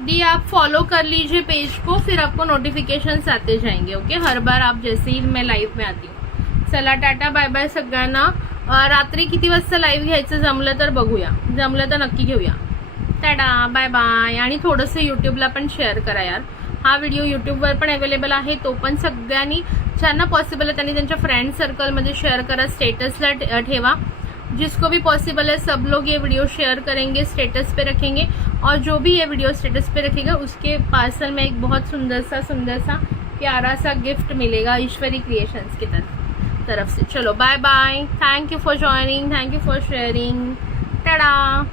दी आप फॉलो कर लीजिए पेज को. फिर आपको नोटिफिकेशंस आते जाएंगे. ओके हर बार आप जैसे ही मैं लाईव्ह में आती हूँ. चला टाटा बाय बाय सगळ्यांना. रात्री किती वाजता लाईव्ह घ्यायचं जमलं तर बघूया. जमलं तर नक्की घेऊया. Tata bye bye. आणि थोडंसं यूट्यूबला पण शेअर करा यार. हा व्हिडिओ यूट्यूबवर पण अवेलेबल आहे. तो पण सगळ्यांनी ज्यांना पॉसिबल आहे त्यांनी त्यांच्या फ्रेंड सर्कलमध्ये शेअर करा. स्टेटसला ठेवा. जिसको भी पॉसिबल है सब लोग ये वीडियो शेयर करेंगे. स्टेटस पे रखेंगे. और जो भी ये वीडियो स्टेटस पे रखेगा उसके पार्सल में एक बहुत सुंदर सा प्यारा सा गिफ्ट मिलेगा ईश्वरी क्रिएशंस की तरफ से. चलो bye bye. Thank you for joining. Thank you for sharing. Tata.